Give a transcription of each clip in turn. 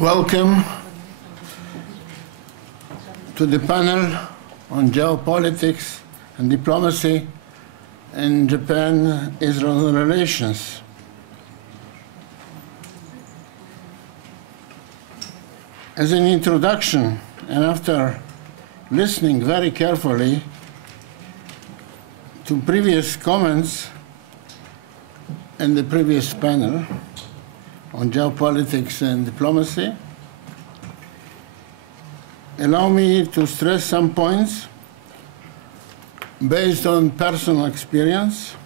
Welcome to the panel on geopolitics and diplomacy in Japan-Israel relations. As an introduction, and after listening very carefully to previous comments in the previous panel on geopolitics and diplomacy, allow me to stress some points based on personal experience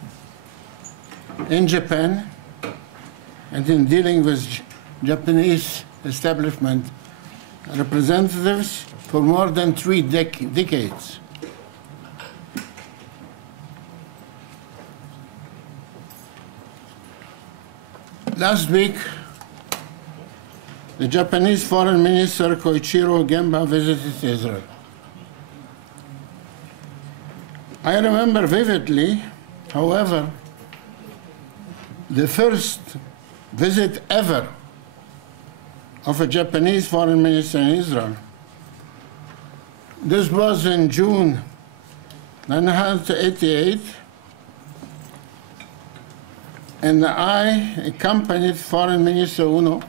in Japan and in dealing with Japanese establishment representatives for more than three decades. Last week, the Japanese Foreign Minister Koichiro Gemba visited Israel. I remember vividly, however, the first visit ever of a Japanese foreign minister in Israel. This was in June 1988, and I accompanied Foreign Minister Uno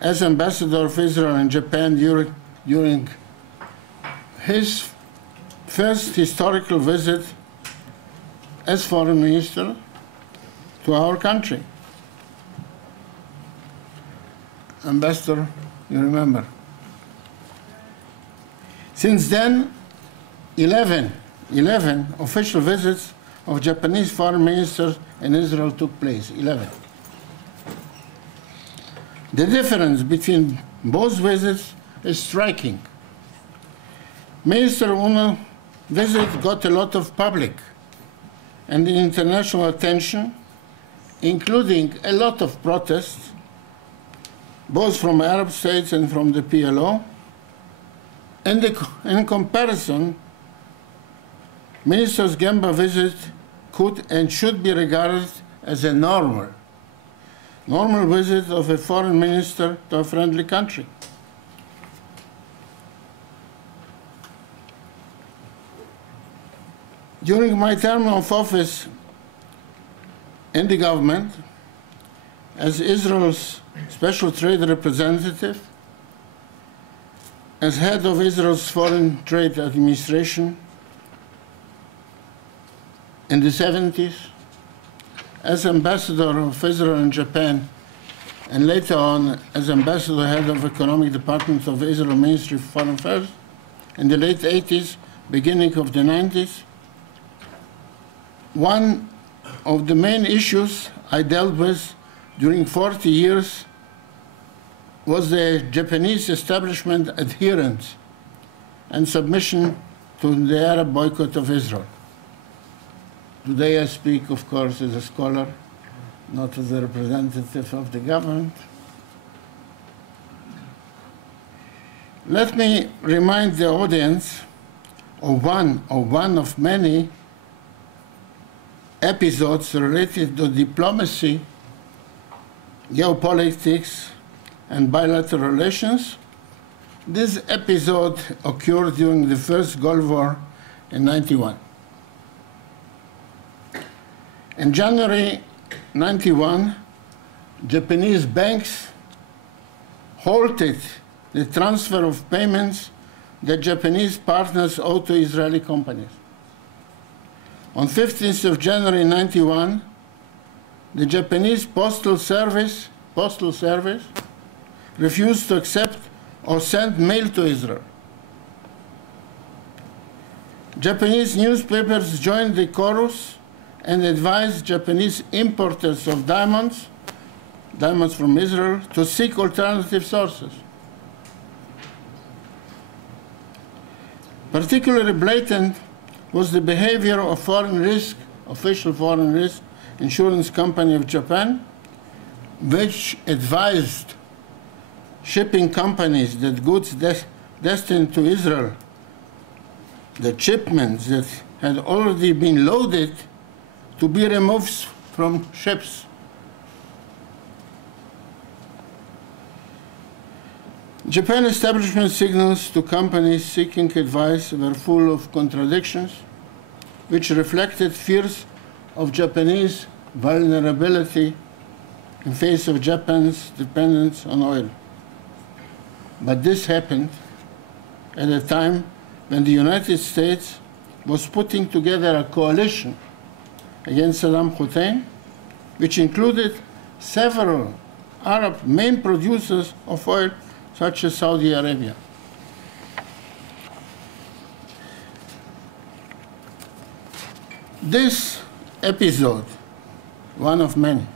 as ambassador of Israel in Japan during his first historical visit as foreign minister to our country. Ambassador, you remember. Since then, 11 official visits of Japanese foreign ministers in Israel took place, 11. The difference between both visits is striking. Minister Uno's visit got a lot of public and international attention, including a lot of protests, both from Arab states and from the PLO. And in comparison, Minister Gemba's visit could and should be regarded as a normal visit of a foreign minister to a friendly country. During my term of office in the government, as Israel's special trade representative, as head of Israel's Foreign Trade Administration in the 70s, as ambassador of Israel in Japan, and later on as ambassador head of economic department of Israel Ministry of Foreign Affairs in the late 80s, beginning of the 90s, one of the main issues I dealt with during 40 years was the Japanese establishment adherence and submission to the Arab boycott of Israel. Today I speak, of course, as a scholar, not as a representative of the government. Let me remind the audience of one of many episodes related to diplomacy, geopolitics, and bilateral relations. This episode occurred during the first Gulf War in '91. In January '91, Japanese banks halted the transfer of payments that Japanese partners owed to Israeli companies. On 15th of January '91, the Japanese Postal Service refused to accept or send mail to Israel. Japanese newspapers joined the chorus and advised Japanese importers of diamonds from Israel, to seek alternative sources. Particularly blatant was the behavior of official foreign risk insurance company of Japan, which advised shipping companies that goods destined to Israel, the shipments that had already been loaded, to be removed from ships. Japan establishment signals to companies seeking advice were full of contradictions, which reflected fears of Japanese vulnerability in face of Japan's dependence on oil. But this happened at a time when the United States was putting together a coalition against Saddam Hussein, which included several Arab main producers of oil, such as Saudi Arabia. This episode, one of many,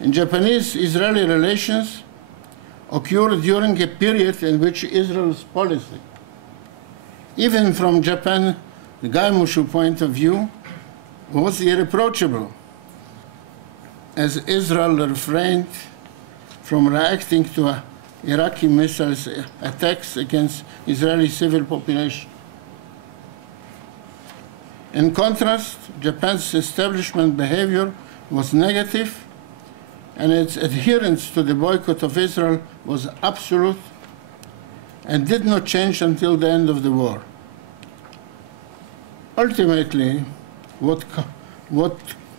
in Japanese-Israeli relations occurred during a period in which Israel's policy, even from Japan, the Gaimushu point of view, was irreproachable, as Israel refrained from reacting to Iraqi missile attacks against Israeli civil population. In contrast, Japan's establishment behavior was negative, and its adherence to the boycott of Israel was absolute and did not change until the end of the war. Ultimately, what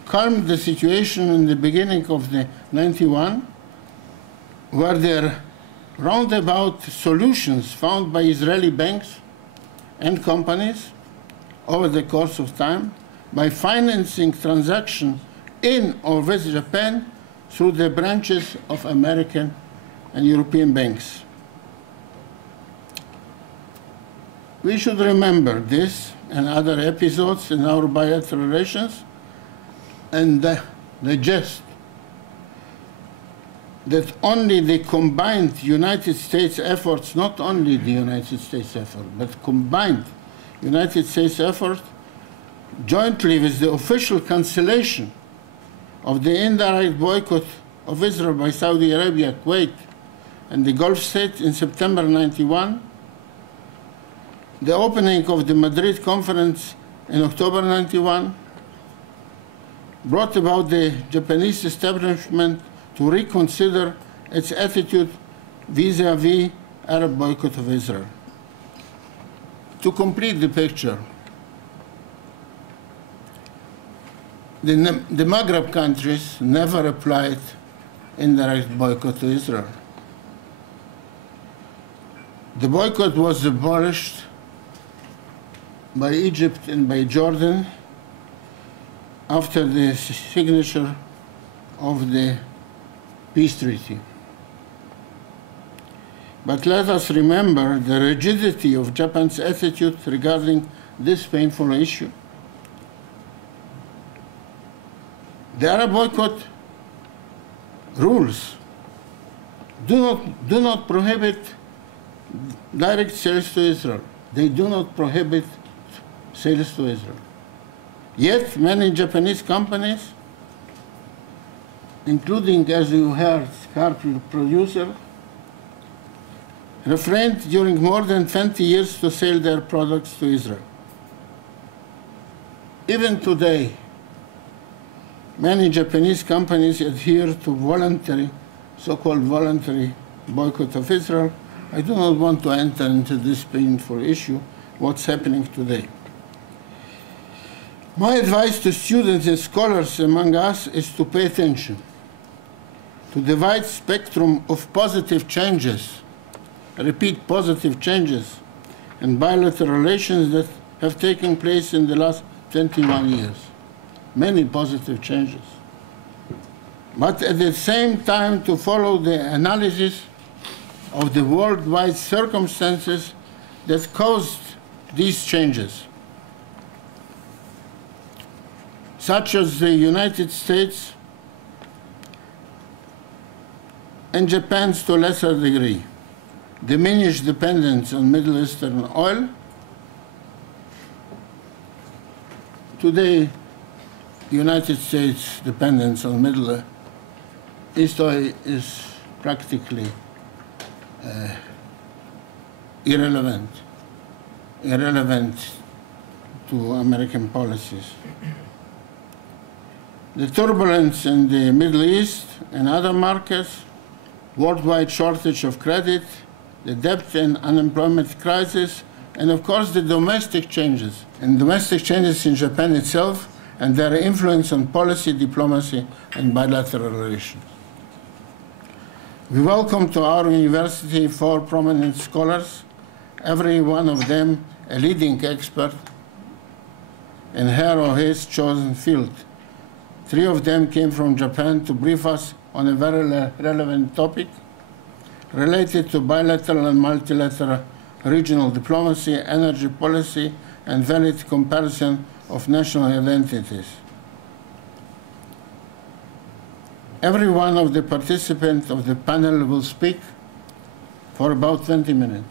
calmed the situation in the beginning of the 91 were their roundabout solutions found by Israeli banks and companies over the course of time by financing transactions in or with Japan through the branches of American and European banks. We should remember this and other episodes in our bilateral relations and digest that only the combined United States efforts, not only the United States effort, but combined United States effort, jointly with the official cancellation of the indirect boycott of Israel by Saudi Arabia, Kuwait, and the Gulf states in September 91, the opening of the Madrid conference in October 91, brought about the Japanese establishment to reconsider its attitude vis-à-vis Arab boycott of Israel. To complete the picture, the Maghreb countries never applied indirect boycott to Israel. The boycott was abolished by Egypt and by Jordan after the signature of the peace treaty. But let us remember the rigidity of Japan's attitude regarding this painful issue. The Arab boycott rules do not prohibit direct sales to Israel. They do not prohibit sales to Israel. Yet many Japanese companies, including, as you heard, car producer, refrained during more than 20 years to sell their products to Israel. Even today, many Japanese companies adhere to voluntary, so-called voluntary boycott of Israel. I do not want to enter into this painful issue, what's happening today. My advice to students and scholars among us is to pay attention to the wide spectrum of positive changes, I repeat, positive changes in bilateral relations that have taken place in the last 21 years. Many positive changes. But at the same time, to follow the analysis of the worldwide circumstances that caused these changes, such as the United States and Japan's to a lesser degree diminished dependence on Middle Eastern oil. Today, United States dependence on Middle East oil is practically irrelevant to American policies. The turbulence in the Middle East and other markets worldwide shortage of credit, the debt and unemployment crisis, and of course the domestic changes in Japan itself and their influence on policy, diplomacy, and bilateral relations. We welcome to our university 4 prominent scholars, every one of them a leading expert in her or his chosen field. 3 of them came from Japan to brief us on a very relevant topic related to bilateral and multilateral regional diplomacy, energy policy, and valid comparison of national identities. Every one of the participants of the panel will speak for about 20 minutes.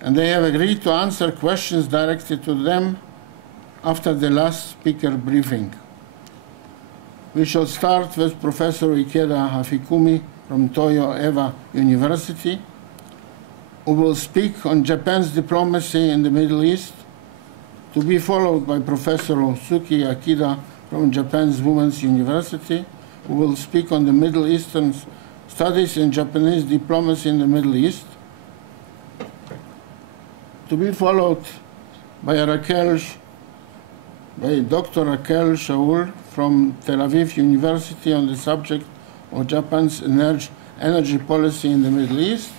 And they have agreed to answer questions directed to them after the last speaker briefing. We shall start with Professor Ikeda Akifumi from Toyo Eiwa University, who will speak on Japan's diplomacy in the Middle East, to be followed by Professor Usuki Akira from Japan's Women's University, who will speak on the Middle Eastern studies in Japanese diplomacy in the Middle East, to be followed by Dr. Raquel Shaoul from Tel-Aviv University on the subject of Japan's energy policy in the Middle East.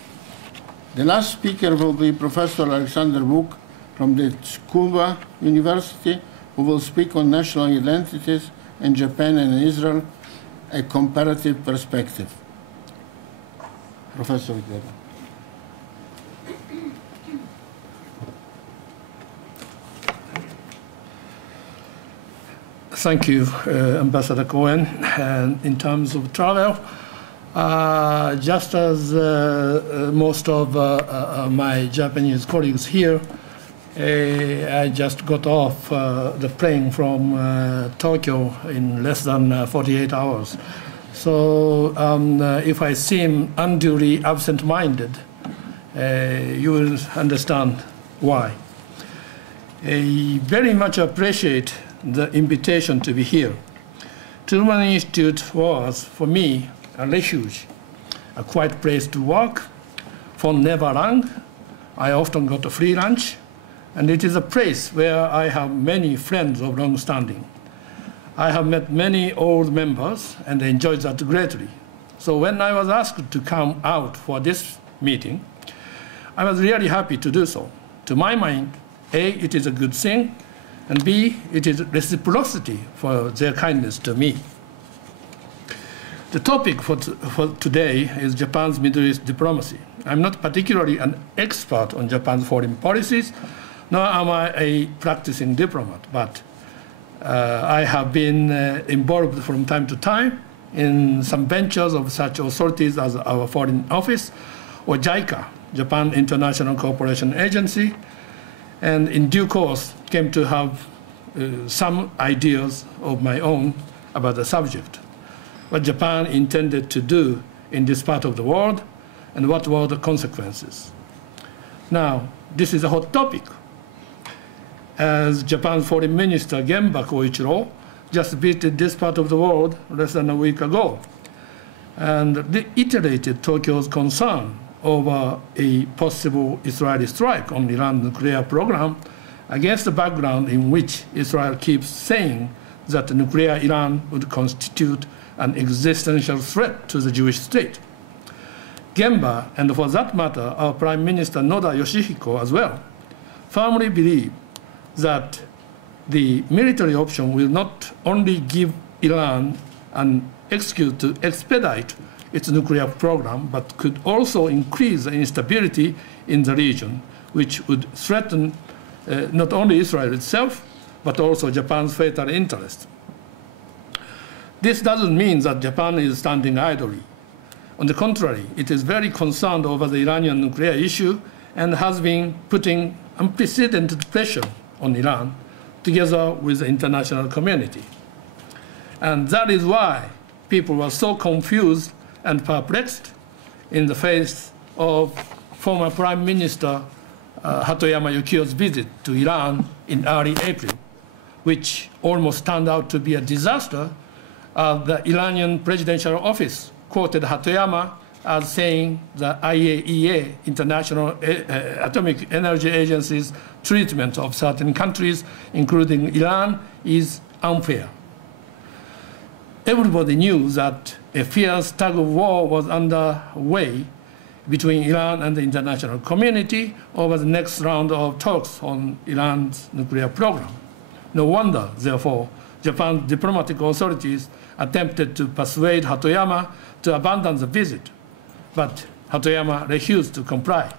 The last speaker will be Professor Bukh from the Tsukuba University, who will speak on national identities in Japan and Israel, a comparative perspective. Professor Ikeda. Thank you, Ambassador Cohen. And in terms of travel, just as most of my Japanese colleagues here, I just got off the plane from Tokyo in less than 48 hours. So if I seem unduly absent-minded, you will understand why. I very much appreciate the invitation to be here. Truman Institute was, for me, a refuge, a quiet place to work, phone never rang, I often got a free lunch, and it is a place where I have many friends of long standing. I have met many old members and enjoyed that greatly. So when I was asked to come out for this meeting, I was really happy to do so. To my mind, A, it is a good thing, and B, it is reciprocity for their kindness to me. The topic for today is Japan's Middle East diplomacy. I'm not particularly an expert on Japan's foreign policies, nor am I a practicing diplomat, but I have been involved from time to time in some ventures of such authorities as our Foreign Office or JICA, Japan International Cooperation Agency, and in due course came to have some ideas of my own about the subject. What Japan intended to do in this part of the world, and what were the consequences. Now, this is a hot topic. As Japan's Foreign Minister Genba Koichiro just visited this part of the world less than a week ago, and reiterated Tokyo's concern over a possible Israeli strike on Iran's nuclear program against the background in which Israel keeps saying that nuclear Iran would constitute an existential threat to the Jewish state. Genba, and for that matter, our Prime Minister Noda Yoshihiko as well, firmly believe that the military option will not only give Iran an excuse to expedite its nuclear program, but could also increase the instability in the region, which would threaten not only Israel itself, but also Japan's fatal interest. This doesn't mean that Japan is standing idly. On the contrary, it is very concerned over the Iranian nuclear issue and has been putting unprecedented pressure on Iran together with the international community. And that is why people were so confused and perplexed in the face of former Prime Minister Hatoyama Yukio's visit to Iran in early April, which almost turned out to be a disaster. The Iranian presidential office quoted Hatoyama as saying the IAEA, International Atomic Energy Agency's treatment of certain countries, including Iran, is unfair. Everybody knew that a fierce tug of war was underway between Iran and the international community over the next round of talks on Iran's nuclear program. No wonder, therefore, Japan's diplomatic authorities attempted to persuade Hatoyama to abandon the visit, but Hatoyama refused to comply.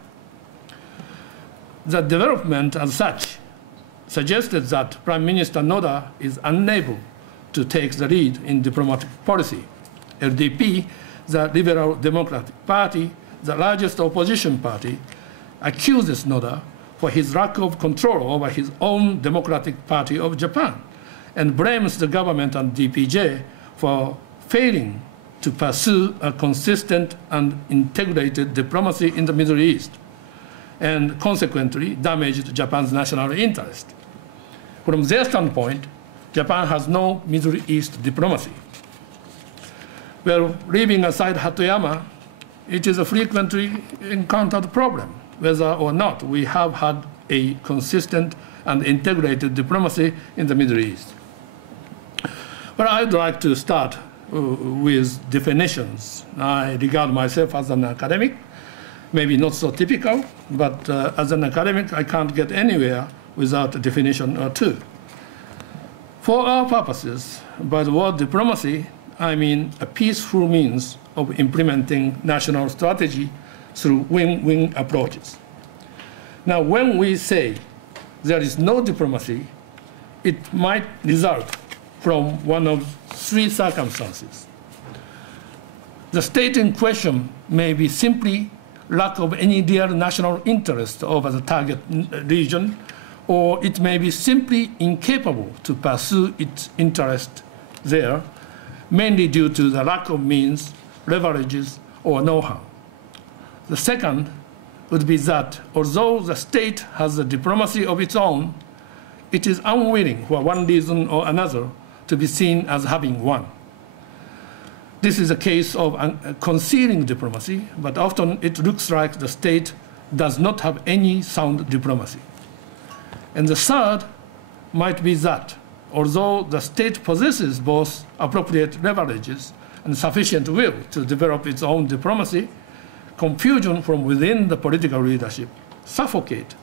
The development as such suggested that Prime Minister Noda is unable to take the lead in diplomatic policy. LDP, the Liberal Democratic Party, the largest opposition party, accuses Noda for his lack of control over his own Democratic Party of Japan and blames the government and DPJ for failing to pursue a consistent and integrated diplomacy in the Middle East and consequently damaged Japan's national interest. From their standpoint, Japan has no Middle East diplomacy. Well, leaving aside Hatoyama, it is a frequently encountered problem whether or not we have had a consistent and integrated diplomacy in the Middle East. But I'd like to start with definitions. I regard myself as an academic, maybe not so typical, but as an academic, I can't get anywhere without a definition or two. For our purposes, by the word diplomacy, I mean a peaceful means of implementing national strategy through win-win approaches. Now, when we say there is no diplomacy, it might result from one of three circumstances. The state in question may be simply lack of any real national interest over the target region, or it may be simply incapable to pursue its interest there, mainly due to the lack of means, leverages, or know-how. The second would be that although the state has a diplomacy of its own, it is unwilling for one reason or another to be seen as having one. This is a case of concealing diplomacy, but often it looks like the state does not have any sound diplomacy. And the third might be that although the state possesses both appropriate leverages and sufficient will to develop its own diplomacy, confusion from within the political leadership suffocate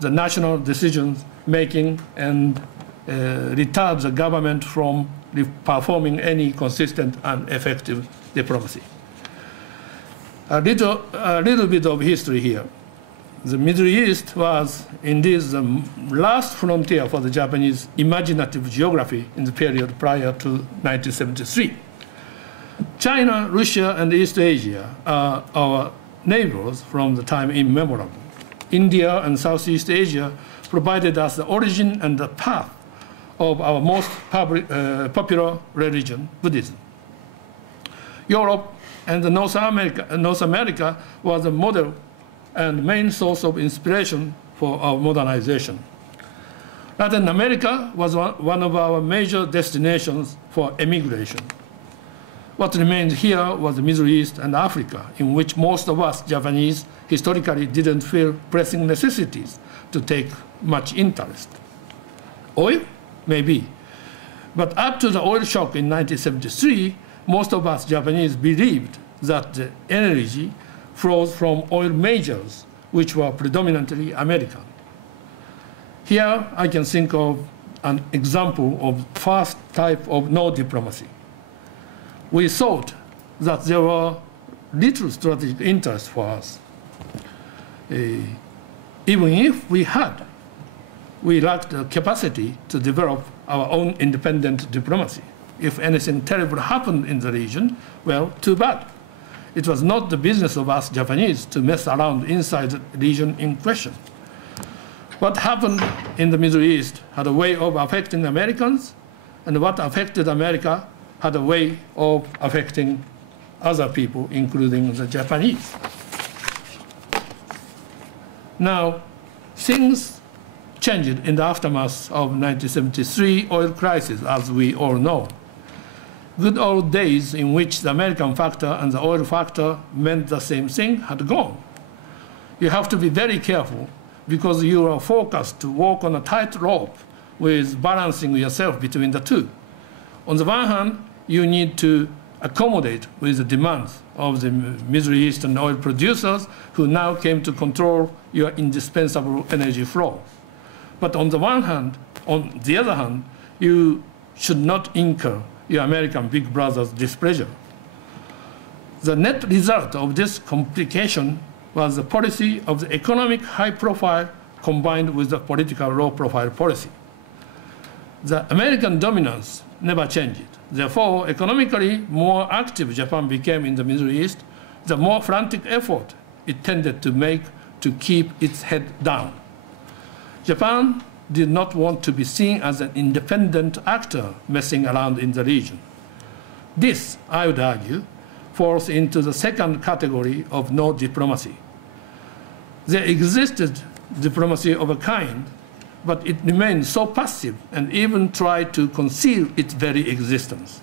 the national decisions making and retard the government from performing any consistent and effective diplomacy. A little bit of history here. The Middle East was indeed the last frontier for the Japanese imaginative geography in the period prior to 1973. China, Russia, and East Asia are our neighbors from the time immemorial. India and Southeast Asia provided us the origin and the path of our most popular religion, Buddhism. Europe and North America was a model and main source of inspiration for our modernization. Latin America was one of our major destinations for emigration. What remained here was the Middle East and Africa, in which most of us Japanese historically didn't feel pressing necessities to take much interest. Oil? Maybe. But up to the oil shock in 1973, most of us Japanese believed that the energy flows from oil majors, which were predominantly American. Here I can think of an example of first type of no diplomacy. We thought that there were little strategic interest for us. Even if we had, we lacked the capacity to develop our own independent diplomacy. If anything terrible happened in the region, well, too bad. It was not the business of us Japanese to mess around inside the region in question. What happened in the Middle East had a way of affecting Americans, and what affected America had a way of affecting other people, including the Japanese. Now, things changed in the aftermath of 1973 oil crisis, as we all know. good old days in which the American factor and the oil factor meant the same thing had gone. You have to be very careful because you are focused to walk on a tight rope with balancing yourself between the two. On the one hand, you need to accommodate with the demands of the Middle Eastern oil producers who now came to control your indispensable energy flow. But on the other hand, you should not incur your American big brother's displeasure. The net result of this complication was the policy of the economic high profile combined with the political low profile policy. The American dominance never changed. Therefore, economically more active Japan became in the Middle East, the more frantic effort it tended to make to keep its head down. Japan did not want to be seen as an independent actor messing around in the region. This, I would argue, falls into the second category of no diplomacy. There existed diplomacy of a kind, but it remained so passive and even tried to conceal its very existence.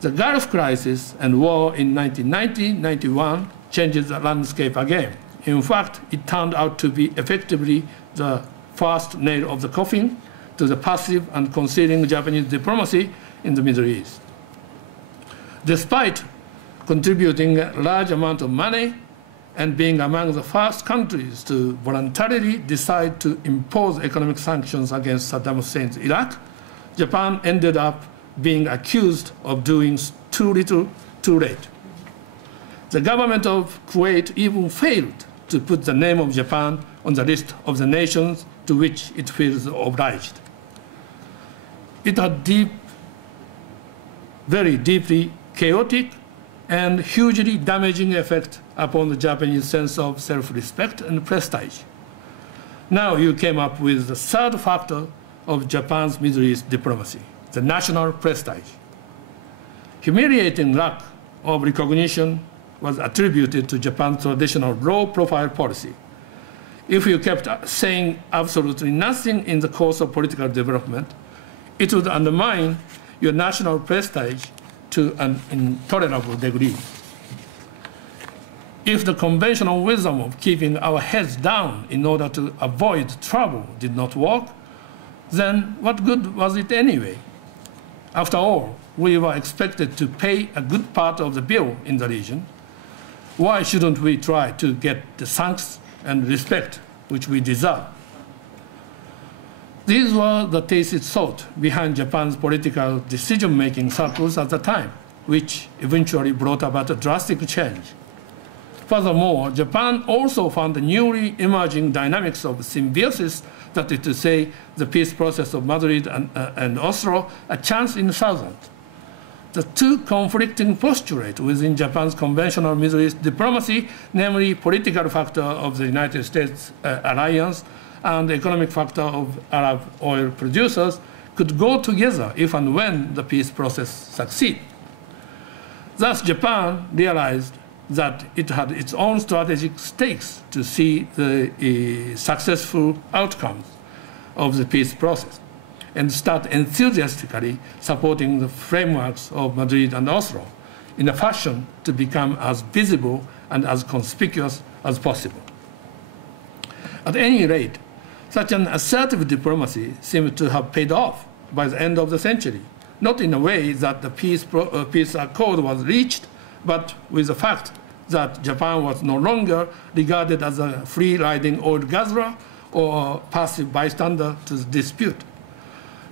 The Gulf crisis and war in 1990-91 changed the landscape again. In fact, it turned out to be effectively the first nail of the coffin to the passive and concealing Japanese diplomacy in the Middle East. Despite contributing a large amount of money and being among the first countries to voluntarily decide to impose economic sanctions against Saddam Hussein's Iraq, Japan ended up being accused of doing too little, too late. The government of Kuwait even failed to put the name of Japan on the list of the nations to which it feels obliged. It had very deeply chaotic and hugely damaging effect upon the Japanese sense of self-respect and prestige. Now you came up with the third factor of Japan's Middle East diplomacy, the national prestige. Humiliating lack of recognition was attributed to Japan's traditional low-profile policy. If you kept saying absolutely nothing in the course of political development, it would undermine your national prestige to an intolerable degree. If the conventional wisdom of keeping our heads down in order to avoid trouble did not work, then what good was it anyway? After all, we were expected to pay a good part of the bill in the region. Why shouldn't we try to get the thanks and respect which we deserve? These were the tacit thought behind Japan's political decision-making circles at the time, which eventually brought about a drastic change. Furthermore, Japan also found the newly emerging dynamics of symbiosis, that is to say, the peace process of Madrid and Oslo, a chance in thousands. The two conflicting postulates within Japan's conventional Middle East diplomacy, namely political factor of the United States alliance and the economic factor of Arab oil producers, could go together if and when the peace process succeeds. Thus, Japan realized that it had its own strategic stakes to see the successful outcomes of the peace process and start enthusiastically supporting the frameworks of Madrid and Oslo in a fashion to become as visible and as conspicuous as possible. At any rate, such an assertive diplomacy seemed to have paid off by the end of the century, not in a way that the peace accord was reached, but with the fact that Japan was no longer regarded as a free-riding oil gatherer or a passive bystander to the dispute.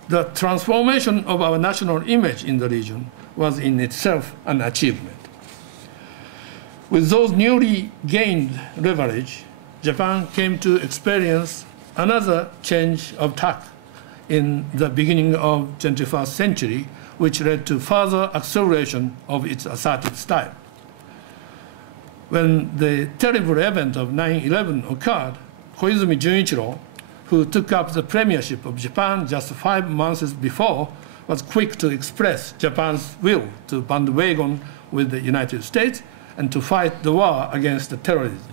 The transformation of our national image in the region was in itself an achievement. With those newly gained leverage, Japan came to experience another change of tack in the beginning of the 21st century, which led to further acceleration of its assertive style. When the terrible event of 9/11 occurred, Koizumi Junichiro, who took up the premiership of Japan just 5 months before, was quick to express Japan's will to bandwagon with the United States and to fight the war against the terrorism.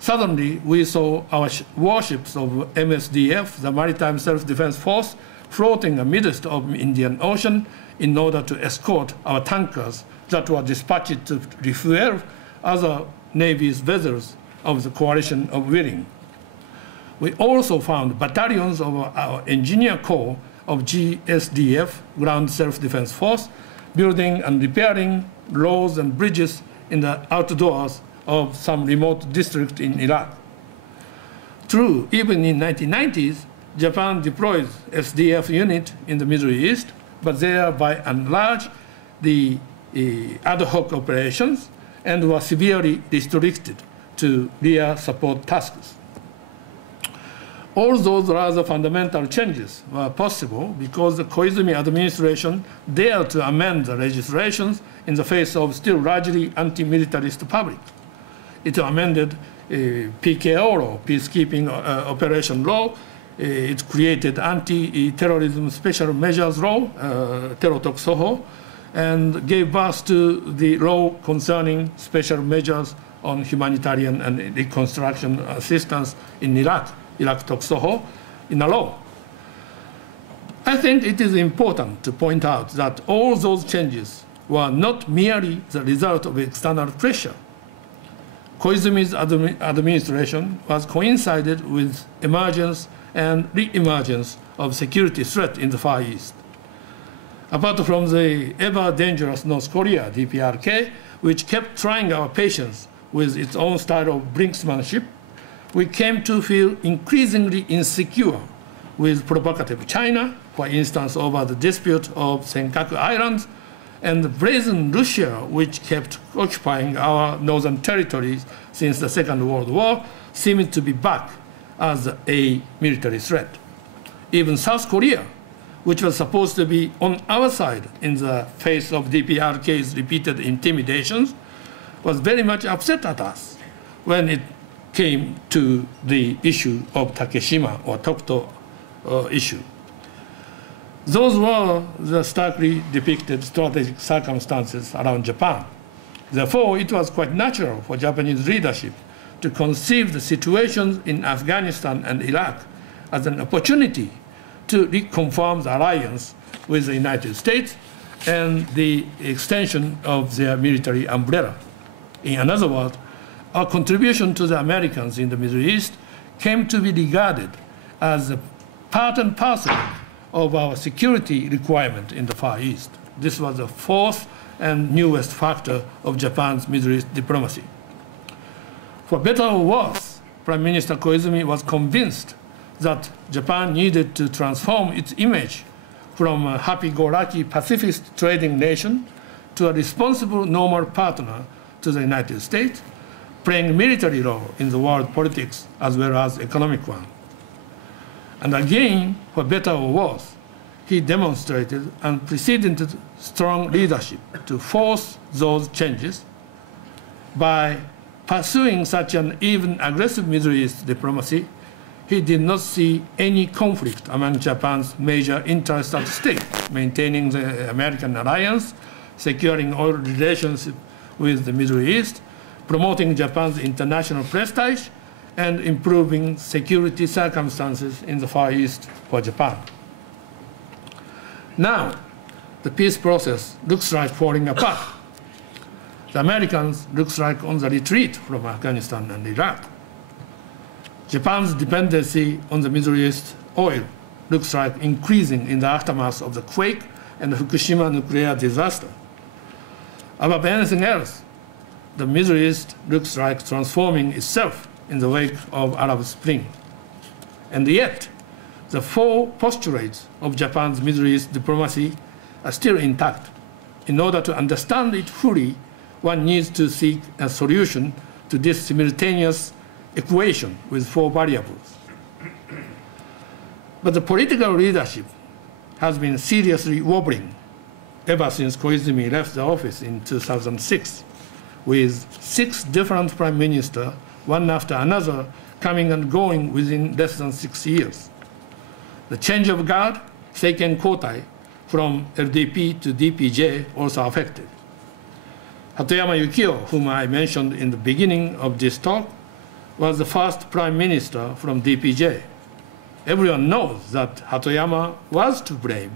Suddenly, we saw our warships of MSDF, the Maritime Self-Defense Force, floating amidst of Indian Ocean in order to escort our tankers that were dispatched to refuel other Navy's vessels of the coalition of willing. We also found battalions of our engineer corps of GSDF, Ground Self-Defense Force, building and repairing roads and bridges in the outdoors of some remote district in Iraq. True, even in 1990s, Japan deployed SDF unit in the Middle East, but they are by and large the ad hoc operations and were severely restricted to rear support tasks. All those rather fundamental changes were possible because the Koizumi administration dared to amend the legislations in the face of still largely anti-militarist public. It amended PKO law, Peacekeeping Operation Law. It created anti-terrorism special measures law, Terotoksoho, and gave birth to the law concerning special measures on humanitarian and reconstruction assistance in Iraq Toksoho, in a law. I think it is important to point out that all those changes were not merely the result of external pressure. Koizumi's administration was coincided with emergence and re-emergence of security threat in the Far East. Apart from the ever-dangerous North Korea, DPRK, which kept trying our patience with its own style of brinksmanship, we came to feel increasingly insecure with provocative China, for instance, over the dispute of Senkaku Islands, and the brazen Russia, which kept occupying our northern territories since the Second World War, seemed to be back as a military threat. Even South Korea, which was supposed to be on our side in the face of DPRK's repeated intimidations, was very much upset at us when it came to the issue of Takeshima or Tokuto issue. Those were the starkly depicted strategic circumstances around Japan. Therefore, it was quite natural for Japanese leadership to conceive the situations in Afghanistan and Iraq as an opportunity to reconfirm the alliance with the United States and the extension of their military umbrella. In other words, our contribution to the Americans in the Middle East came to be regarded as a part and parcel of our security requirement in the Far East. This was the fourth and newest factor of Japan's Middle East diplomacy. For better or worse, Prime Minister Koizumi was convinced that Japan needed to transform its image from a happy-go-lucky pacifist trading nation to a responsible normal partner to the United States, playing military role in the world politics as well as economic one. And again, for better or worse, he demonstrated unprecedented strong leadership to force those changes. By pursuing such an even aggressive Middle East diplomacy, he did not see any conflict among Japan's major interests at stake, maintaining the American alliance, securing oil relations with the Middle East, promoting Japan's international prestige, and improving security circumstances in the Far East for Japan. Now, the peace process looks like falling apart. The Americans looks like on the retreat from Afghanistan and Iraq. Japan's dependency on the Middle East oil looks like increasing in the aftermath of the quake and the Fukushima nuclear disaster. Above anything else, the Middle East looks like transforming itself in the wake of Arab Spring. And yet, the four postulates of Japan's Middle East diplomacy are still intact. In order to understand it fully, one needs to seek a solution to this simultaneous equation with four variables. But the political leadership has been seriously wobbling ever since Koizumi left the office in 2006, with 6 different prime ministers, one after another, coming and going within less than 6 years. The change of guard, Seiken Kotai, from LDP to DPJ also affected. Hatoyama Yukio, whom I mentioned in the beginning of this talk, was the first prime minister from DPJ. everyone knows that Hatoyama was to blame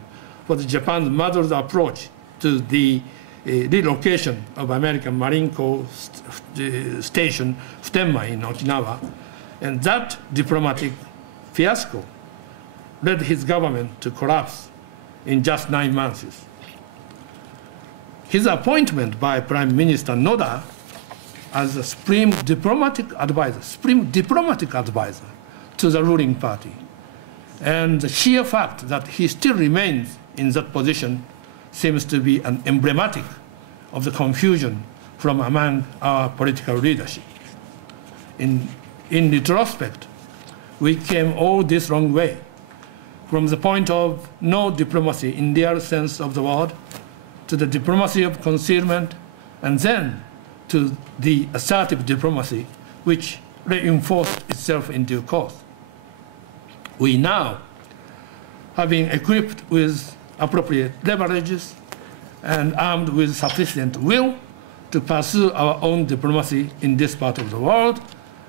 for Japan's mother's approach to the relocation of American Marine Corps station Futenma in Okinawa, and that diplomatic fiasco led his government to collapse in just 9 months. His appointment by Prime Minister Noda as a supreme diplomatic advisor to the ruling party, and the sheer fact that he still remains in that position seems to be an emblematic of the confusion from among our political leadership. In retrospect, we came all this wrong way, from the point of no diplomacy in the real sense of the word, to the diplomacy of concealment, and then to the assertive diplomacy, which reinforced itself in due course. We now have been equipped with appropriate leverages and armed with sufficient will to pursue our own diplomacy in this part of the world,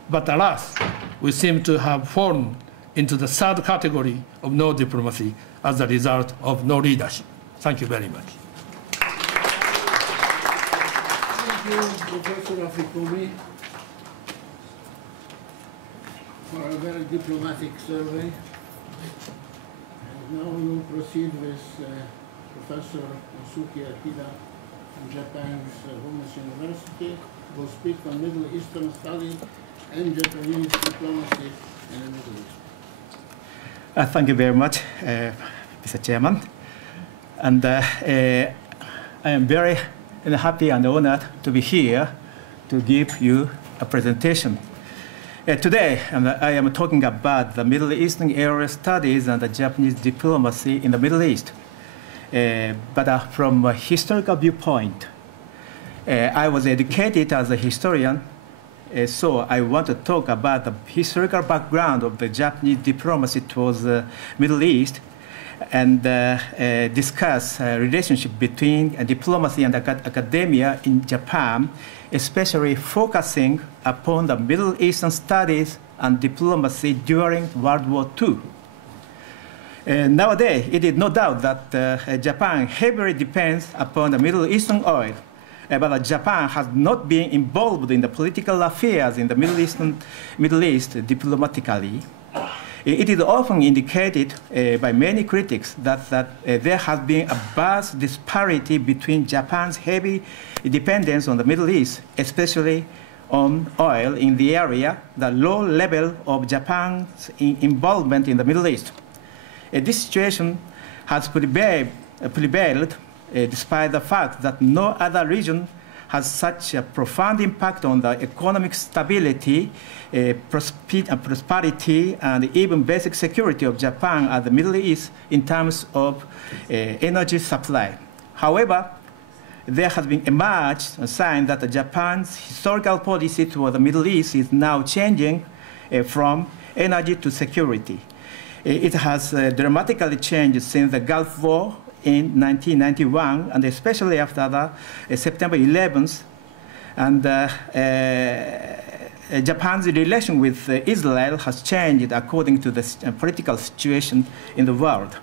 but alas, we seem to have fallen into the third category of no diplomacy as a result of no leadership. Thank you very much. Thank you, Professor Akifumi, for a very diplomatic survey. And now we will proceed with Professor Usuki Akira from Japan's Women's University, who will speak on Middle Eastern studies and Japanese diplomacy in the Middle East. Thank you very much, Mr. Chairman. And I am very happy and honored to be here to give you a presentation. Today, I am talking about the Middle Eastern area studies and the Japanese diplomacy in the Middle East. But from a historical viewpoint, I was educated as a historian, so I want to talk about the historical background of the Japanese diplomacy towards the Middle East and discuss relationship between diplomacy and academia in Japan, especially focusing upon the Middle Eastern studies and diplomacy during World War II. Nowadays, it is no doubt that Japan heavily depends upon the Middle Eastern oil, but Japan has not been involved in the political affairs in the Middle East diplomatically. It is often indicated by many critics that there has been a vast disparity between Japan's heavy dependence on the Middle East, especially on oil in the area, the low level of Japan's involvement in the Middle East. This situation has prevailed despite the fact that no other region has such a profound impact on the economic stability, prosperity, and even basic security of Japan as the Middle East in terms of energy supply. However, there has been emerged a sign that Japan's historical policy toward the Middle East is now changing from energy to security. It has dramatically changed since the Gulf War in 1991, and especially after the September 11th, and Japan's relation with Israel has changed according to the political situation in the world.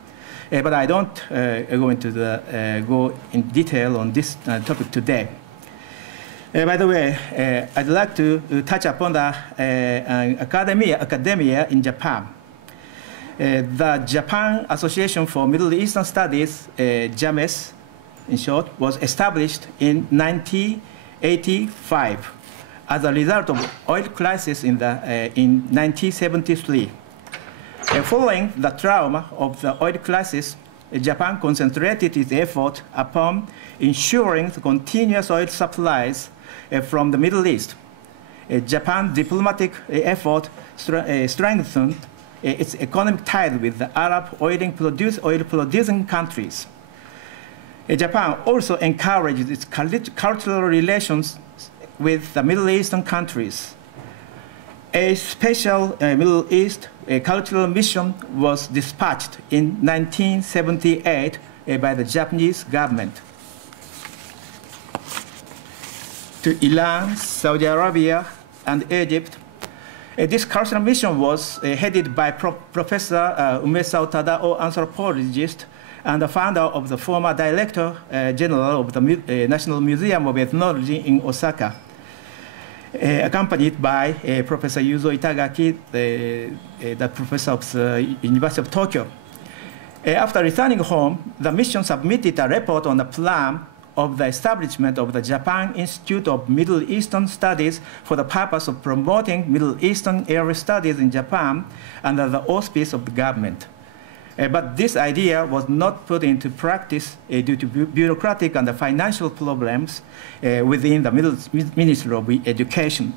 But I don't go in detail on this topic today. By the way, I'd like to touch upon the academia in Japan. The Japan Association for Middle Eastern Studies, JAMES in short, was established in 1985 as a result of oil crisis in 1973. Following the trauma of the oil crisis, Japan concentrated its effort upon ensuring the continuous oil supplies from the Middle East. Japan's diplomatic effort strengthened its economic ties with the Arab oil-producing countries. Japan also encouraged its cultural relations with the Middle Eastern countries. A special Middle East cultural mission was dispatched in 1978 by the Japanese government to Iran, Saudi Arabia, and Egypt, This cultural mission was headed by Professor Umesao Tadao, anthropologist, and the founder of the former Director General of the National Museum of Ethnology in Osaka, accompanied by Professor Yuzo Itagaki, the professor of the University of Tokyo. After returning home, the mission submitted a report on the plan of the establishment of the Japan Institute of Middle Eastern Studies for the purpose of promoting Middle Eastern area studies in Japan under the auspice of the government. But this idea was not put into practice due to bureaucratic and financial problems within the Ministry of Education.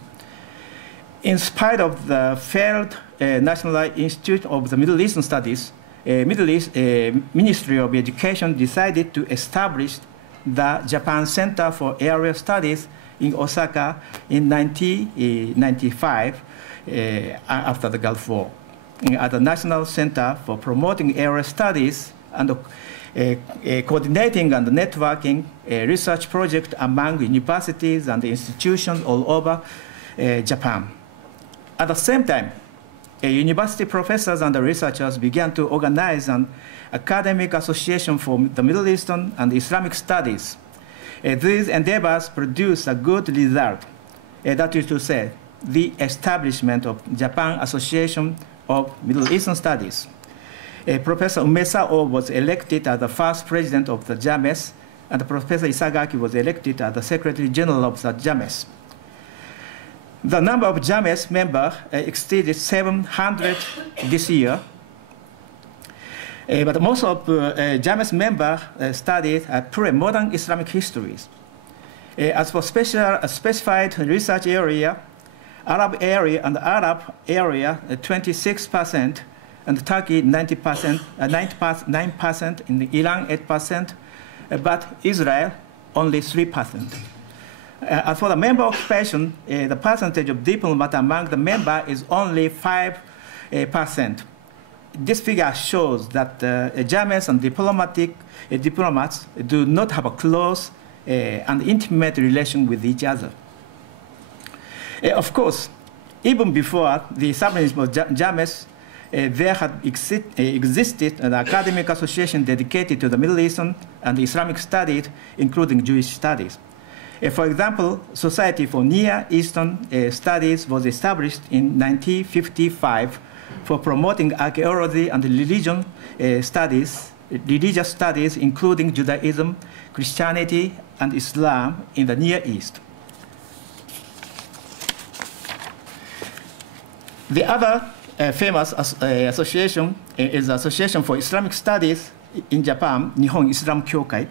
In spite of the failed National Institute of the Middle Eastern Studies, Ministry of Education decided to establish the Japan Center for Area Studies in Osaka in 1995 after the Gulf War, at the National Center for Promoting Area Studies and coordinating and networking a research project among universities and institutions all over Japan. At the same time, university professors and researchers began to organize an academic association for the Middle Eastern and Islamic studies. These endeavors produced a good result, that is to say, the establishment of Japan Association of Middle Eastern Studies. Professor Umesao was elected as the first president of the JAMES, and Professor Isagaki was elected as the Secretary General of the JAMES. The number of JAMES members exceeded 700 this year, but most of JAMES members studied pre-modern Islamic histories. As for specified research area, Arab area and Arab area 26%, and Turkey 90%, 9%, in Iran 8%, but Israel only 3%. As for the member occupation, the percentage of diplomats among the members is only 5%. This figure shows that JAMES and diplomats do not have a close and intimate relation with each other. Of course, even before the establishment of JAMES, there had existed an academic association dedicated to the Middle Eastern and Islamic studies, including Jewish studies. For example, Society for Near Eastern Studies was established in 1955 for promoting archaeology and religious studies, including Judaism, Christianity, and Islam in the Near East. The other famous association is the Association for Islamic Studies in Japan, Nihon Islam Kyokai,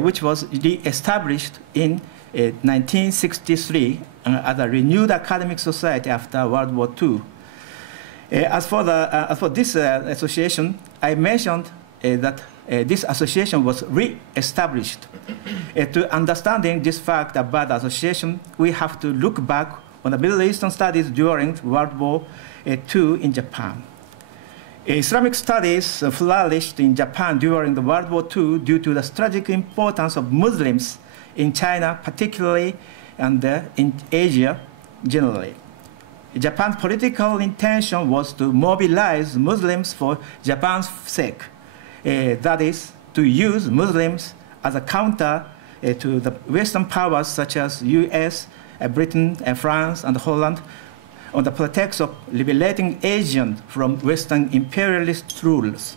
which was re-established in 1963 as a renewed academic society after World War II. As for this association, I mentioned that this association was re-established. To understanding this fact about the association, we have to look back on the Middle Eastern studies during World War II in Japan. Islamic studies flourished in Japan during the World War II due to the strategic importance of Muslims in China particularly, and in Asia generally. Japan's political intention was to mobilize Muslims for Japan's sake, that is, to use Muslims as a counter to the Western powers such as US, Britain, France, and Holland, on the pretext of liberating Asians from Western imperialist rules.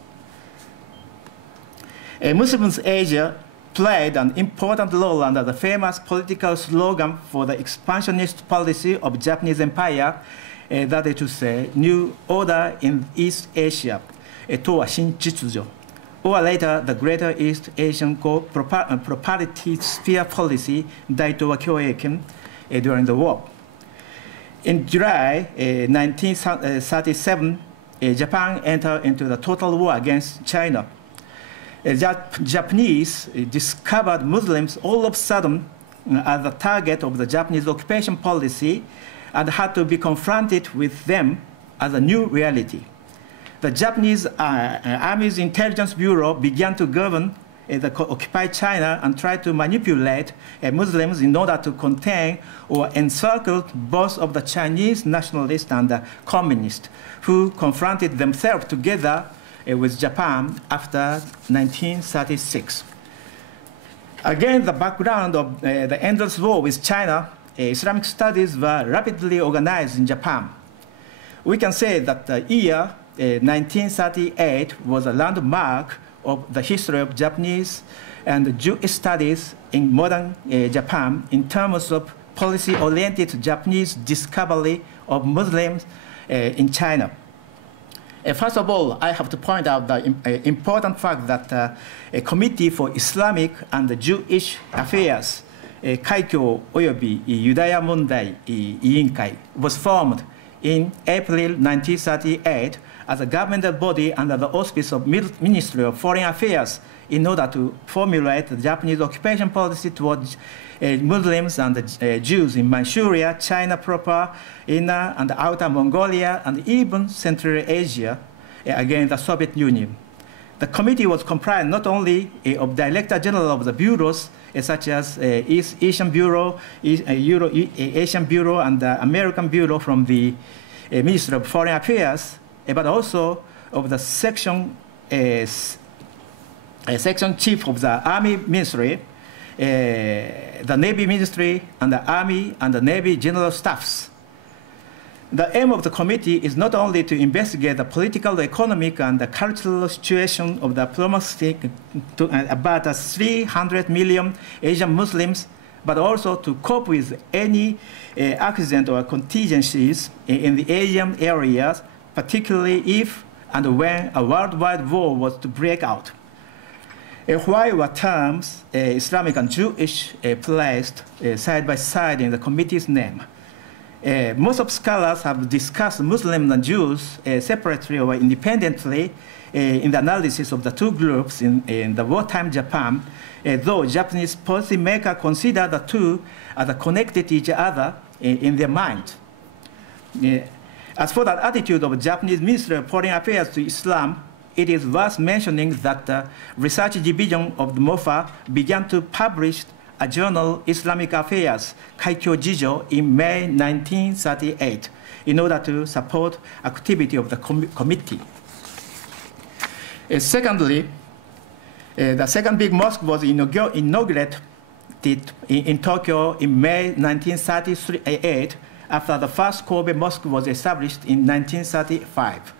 Muslims Asia played an important role under the famous political slogan for the expansionist policy of Japanese Empire, that is to say, New Order in East Asia, Towa Shin Jitsujo, or later the Greater East Asian Prosperity Sphere Policy, Daitowa Kyoeiken, during the war. In July 1937, Japan entered into the total war against China. Japanese discovered Muslims all of a sudden as the target of the Japanese occupation policy and had to be confronted with them as a new reality. The Japanese Army's Intelligence Bureau began to govern occupied China and tried to manipulate Muslims in order to contain or encircle both of the Chinese nationalists and the communists, who confronted themselves together with Japan after 1936. Against the background of the endless war with China, Islamic studies were rapidly organized in Japan. We can say that the year 1938 was a landmark of the history of Japanese and Jewish studies in modern Japan in terms of policy-oriented Japanese discovery of Muslims in China. First of all, I have to point out the important fact that a Committee for Islamic and Jewish Affairs, Kaikyo Oyobi Yudaya Mondai Iinkai, was formed in April 1938 as a governmental body under the auspice of Ministry of Foreign Affairs in order to formulate the Japanese occupation policy towards Muslims and Jews in Manchuria, China proper, Inner and Outer Mongolia, and even Central Asia against the Soviet Union. The committee was comprised not only of Director General of the bureaus, such as East Asian Bureau, Asian Bureau, and the American Bureau from the Ministry of Foreign Affairs, but also of the section chief of the Army Ministry, the Navy Ministry, and the Army and the Navy General Staffs. The aim of the committee is not only to investigate the political, economic, and the cultural situation of the diplomatic to about 300 million Asian Muslims, but also to cope with any accident or contingencies in the Asian areas, particularly if and when a worldwide war was to break out. Why were terms Islamic and Jewish placed side by side in the committee's name? Most of scholars have discussed Muslims and Jews separately or independently in the analysis of the two groups in the wartime Japan, though Japanese policymakers consider the two as connected to each other in their mind. As for the attitude of the Japanese Ministry of Foreign Affairs to Islam, it is worth mentioning that the research division of the MOFA began to publish a journal, Islamic Affairs, Kaikyo Jijo, in May 1938, in order to support activity of the committee. Secondly, the second big mosque was inaugurated in Tokyo in May 1938, after the first Kobe Mosque was established in 1935.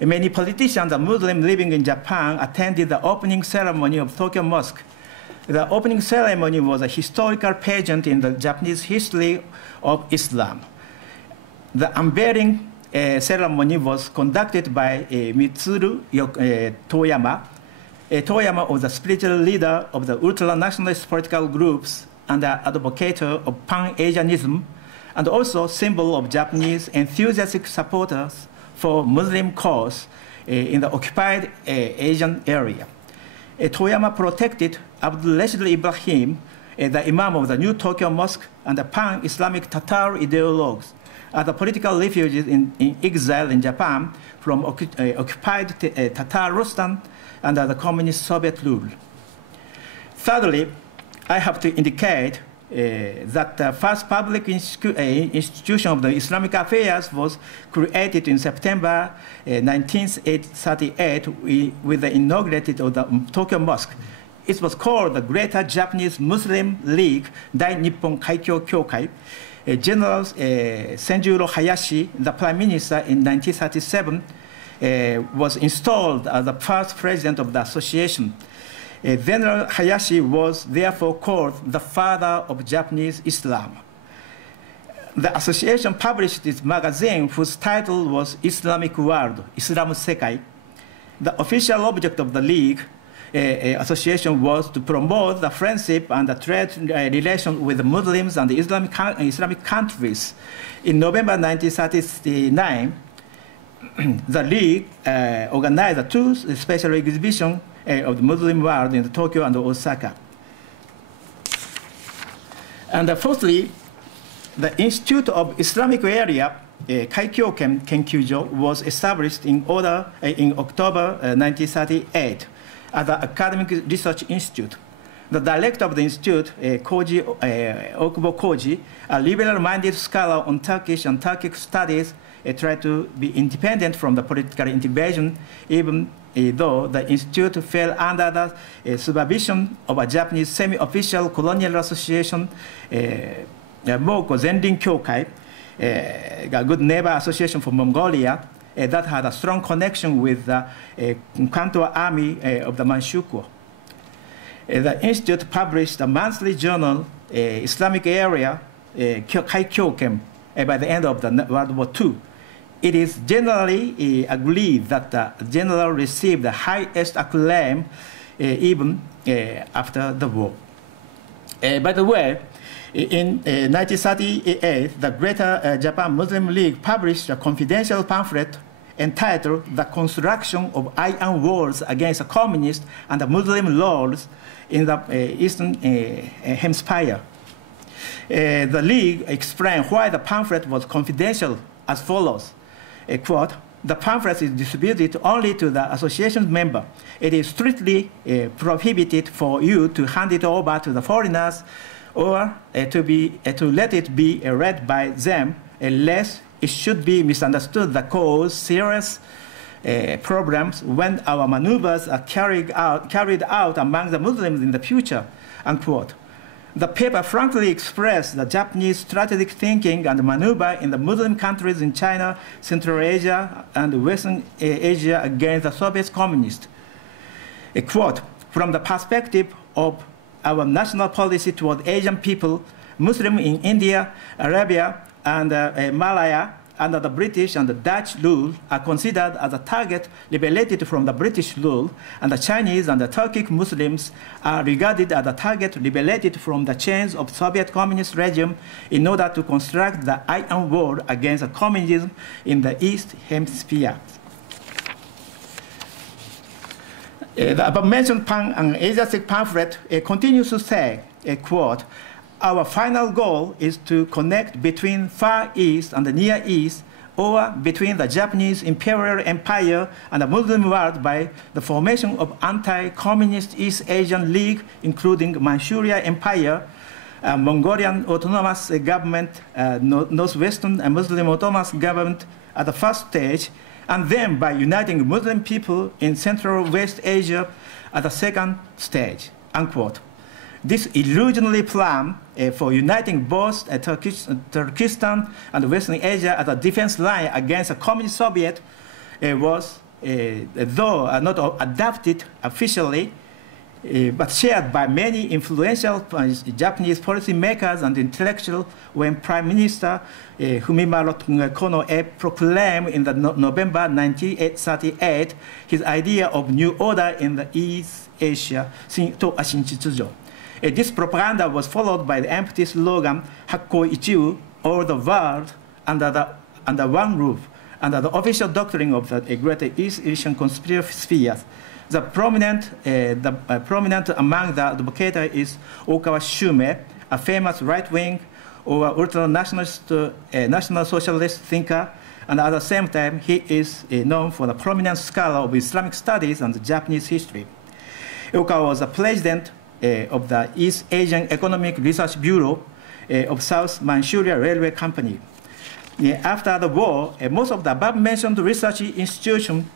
Many politicians and Muslims living in Japan attended the opening ceremony of Tokyo Mosque. The opening ceremony was a historical pageant in the Japanese history of Islam. The unveiling ceremony was conducted by Mitsuru Toyama. Toyama was the spiritual leader of the ultra-nationalist political groups and the advocate of Pan-Asianism, and also symbol of Japanese enthusiastic supporters for Muslim cause in the occupied Asian area. Toyama protected Abdul Rashid Ibrahim, the Imam of the New Tokyo Mosque, and the pan-Islamic Tatar ideologues as the political refugees in exile in Japan from occupied Tatarstan under the communist Soviet rule. Thirdly, I have to indicate that the first public institution of the Islamic Affairs was created in September 1938 with the inaugurated of the Tokyo Mosque. It was called the Greater Japanese Muslim League Dai Nippon Kaikyo Kyokai. General Senjuro Hayashi, the Prime Minister in 1937, was installed as the first president of the association. General Hayashi was therefore called the father of Japanese Islam. The association published its magazine whose title was Islamic World, Islam Sekai. The official object of the League association was to promote the friendship and the trade relations with the Muslims and the Islamic countries. In November 1939, the League organized two special exhibitions of the Muslim world in Tokyo and Osaka. And fourthly, the Institute of Islamic Area, Kaikyo Kenkyujo, was established in October 1938 at the Academic Research Institute. The director of the institute, Okubo Koji, a liberal-minded scholar on Turkish and Turkic studies, tried to be independent from the political integration, even though the institute fell under the supervision of a Japanese semi-official colonial association, Moko Zendin Kyokai, a good neighbor association for Mongolia, that had a strong connection with the Kwanto army of the Manchukuo. The institute published a monthly journal, Islamic Area, Kaikyokem, by the end of the World War II. It is generally agreed that the general received the highest acclaim even after the war. By the way, in 1938, the Greater Japan Muslim League published a confidential pamphlet entitled The Construction of Iron Walls Against the Communist and the Muslim Lords in the Eastern Hemisphere. The League explained why the pamphlet was confidential as follows. Quote, the pamphlet is distributed only to the association's member. It is strictly prohibited for you to hand it over to the foreigners or to let it be read by them, unless it should be misunderstood that cause serious problems when our maneuvers are carried out among the Muslims in the future, unquote. The paper frankly expressed the Japanese strategic thinking and maneuver in the Muslim countries in China, Central Asia, and Western Asia against the Soviet communists. A quote, from the perspective of our national policy toward Asian people, Muslims in India, Arabia, and Malaya, under the British and the Dutch rule, are considered as a target liberated from the British rule, and the Chinese and the Turkic Muslims are regarded as a target liberated from the chains of Soviet communist regime in order to construct the iron wall against communism in the East Hemisphere. The above-mentioned Pan and Asiatic pamphlet continues to say, quote, our final goal is to connect between Far East and the Near East, or between the Japanese Imperial Empire and the Muslim world by the formation of anti-communist East Asian League, including Manchuria Empire, Mongolian Autonomous Government, Northwestern Muslim Autonomous Government at the first stage, and then by uniting Muslim people in Central West Asia at the second stage, unquote. This illusionary plan for uniting both Turkestan and Western Asia as a defense line against the Communist Soviet was, though not adopted officially, but shared by many influential Japanese policymakers and intellectuals when Prime Minister Fumimaro Konoe proclaimed in November 1938 his idea of new order in the East Asia, this propaganda was followed by the empty slogan, Hakko Ichiu, or the world under one roof, under the official doctrine of the Greater East Asian conspiracy spheres. The prominent among the advocates is Okawa Shume, a famous right-wing or ultra-nationalist national socialist thinker, and at the same time, he is known for the prominent scholar of Islamic studies and Japanese history. Okawa was the president of the East Asian Economic Research Bureau of South Manchuria Railway Company. After the war, most of the above-mentioned research institutions,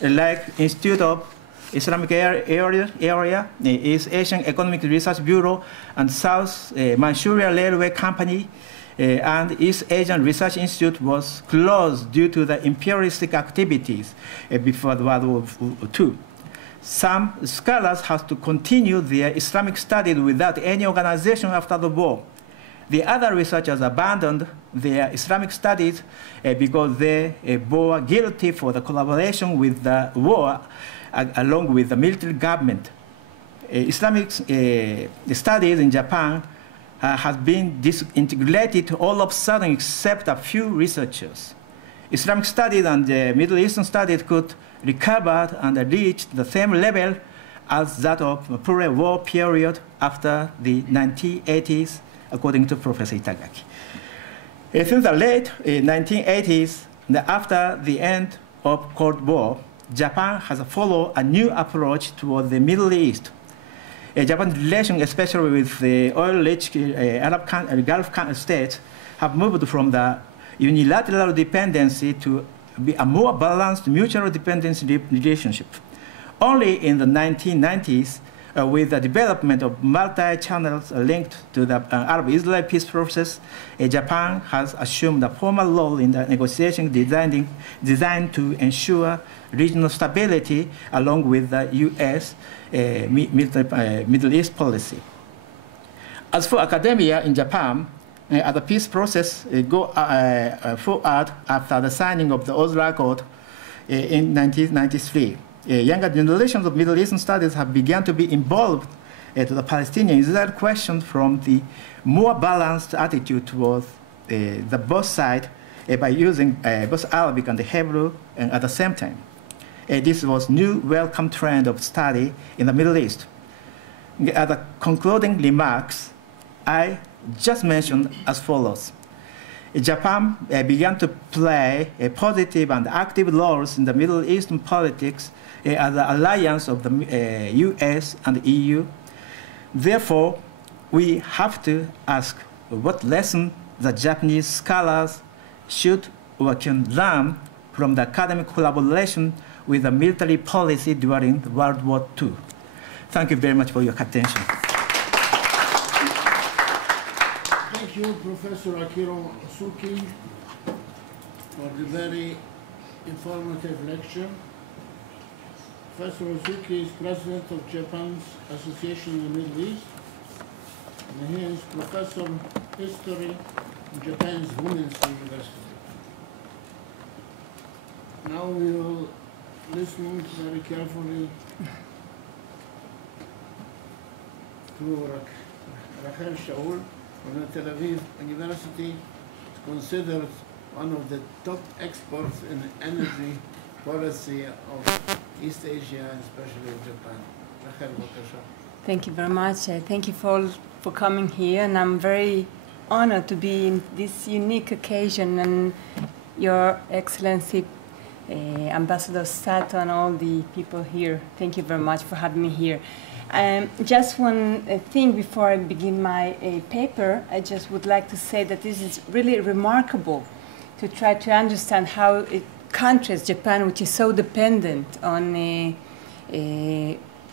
like Institute of Islamic Area, East Asian Economic Research Bureau, and South Manchuria Railway Company, and East Asian Research Institute was closed due to the imperialistic activities before the World War II. Some scholars have to continue their Islamic studies without any organization after the war. The other researchers abandoned their Islamic studies because they bore guilty for the collaboration with the war along with the military government. Islamic studies in Japan has been disintegrated all of a sudden except a few researchers. Islamic studies and Middle Eastern studies could recover and reach the same level as that of the pre-war period after the 1980s, according to Professor Itagaki. Since the late 1980s, after the end of Cold War, Japan has followed a new approach toward the Middle East. Japan's relations, especially with the oil-rich Arab Gulf states, have moved from the unilateral dependency to be a more balanced mutual dependency relationship. Only in the 1990s, with the development of multi-channels linked to the Arab-Israeli peace process, Japan has assumed a formal role in the negotiation designed to ensure regional stability along with the U.S. Middle East policy. As for academia in Japan, the peace process go forward after the signing of the Oslo Accord in 1993. Younger generations of Middle Eastern studies have begun to be involved to the Palestinian-Israel question from the more balanced attitude towards the both sides by using both Arabic and Hebrew and at the same time. This was new welcome trend of study in the Middle East. As the concluding remarks, I just mentioned as follows. Japan began to play positive and active roles in the Middle Eastern politics as an alliance of the US and EU. Therefore, we have to ask what lesson the Japanese scholars should or can learn from the academic collaboration with the military policy during World War II. Thank you very much for your attention. Thank you, Professor Akira Usuki, for the very informative lecture. Professor Usuki is president of Japan's Association in the Middle East, and he is professor of history in Japan's Women's University. Now we will listen very carefully to Raquel Shaoul from the Tel-Aviv University. Is considered one of the top experts in energy policy of East Asia, and especially Japan. Raquel, thank you very much. Thank you for coming here, and I'm very honored to be in this unique occasion, and Your Excellency, Ambassador Sato, and all the people here. Thank you very much for having me here. Just one thing before I begin my paper, I just would like to say that this is really remarkable to try to understand how it countries, Japan, which is so dependent on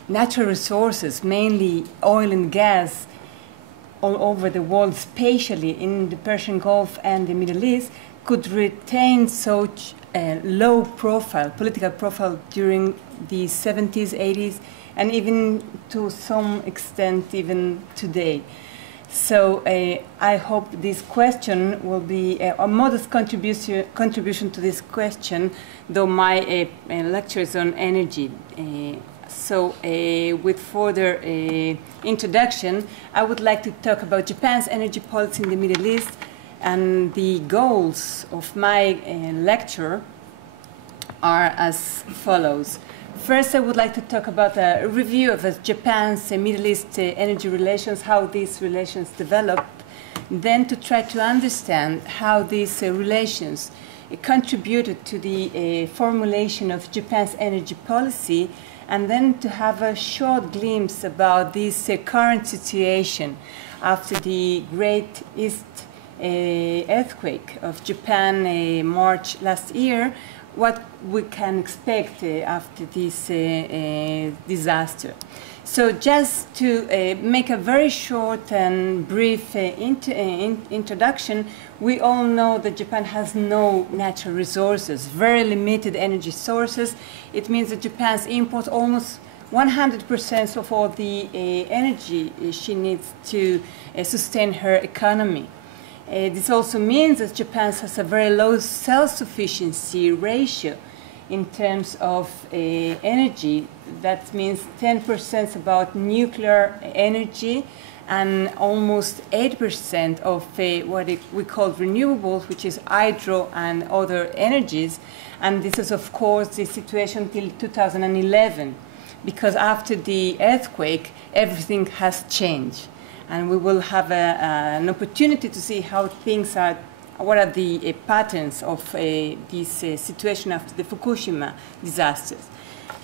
natural resources, mainly oil and gas, all over the world, especially in the Persian Gulf and the Middle East, could retain such low profile, political profile during the 70s, 80s, and even to some extent even today. So I hope this question will be a modest contribution to this question, though my lecture is on energy. So with further introduction, I would like to talk about Japan's energy policy in the Middle East, and the goals of my lecture are as follows. First, I would like to talk about a review of Japan's Middle East energy relations, how these relations develop, then to try to understand how these relations contributed to the formulation of Japan's energy policy, and then to have a short glimpse about this current situation after the Great East earthquake of Japan March last year, what we can expect after this disaster. So just to make a very short and brief introduction, we all know that Japan has no natural resources, very limited energy sources. It means that Japan imports almost 100% of all the energy she needs to sustain her economy. This also means that Japan has a very low self-sufficiency ratio in terms of energy. That means 10% about nuclear energy and almost 8% of what we call renewables, which is hydro and other energies. And this is, of course, the situation till 2011, because after the earthquake, everything has changed. And we will have an opportunity to see how things are what are the patterns of this situation after the Fukushima disasters.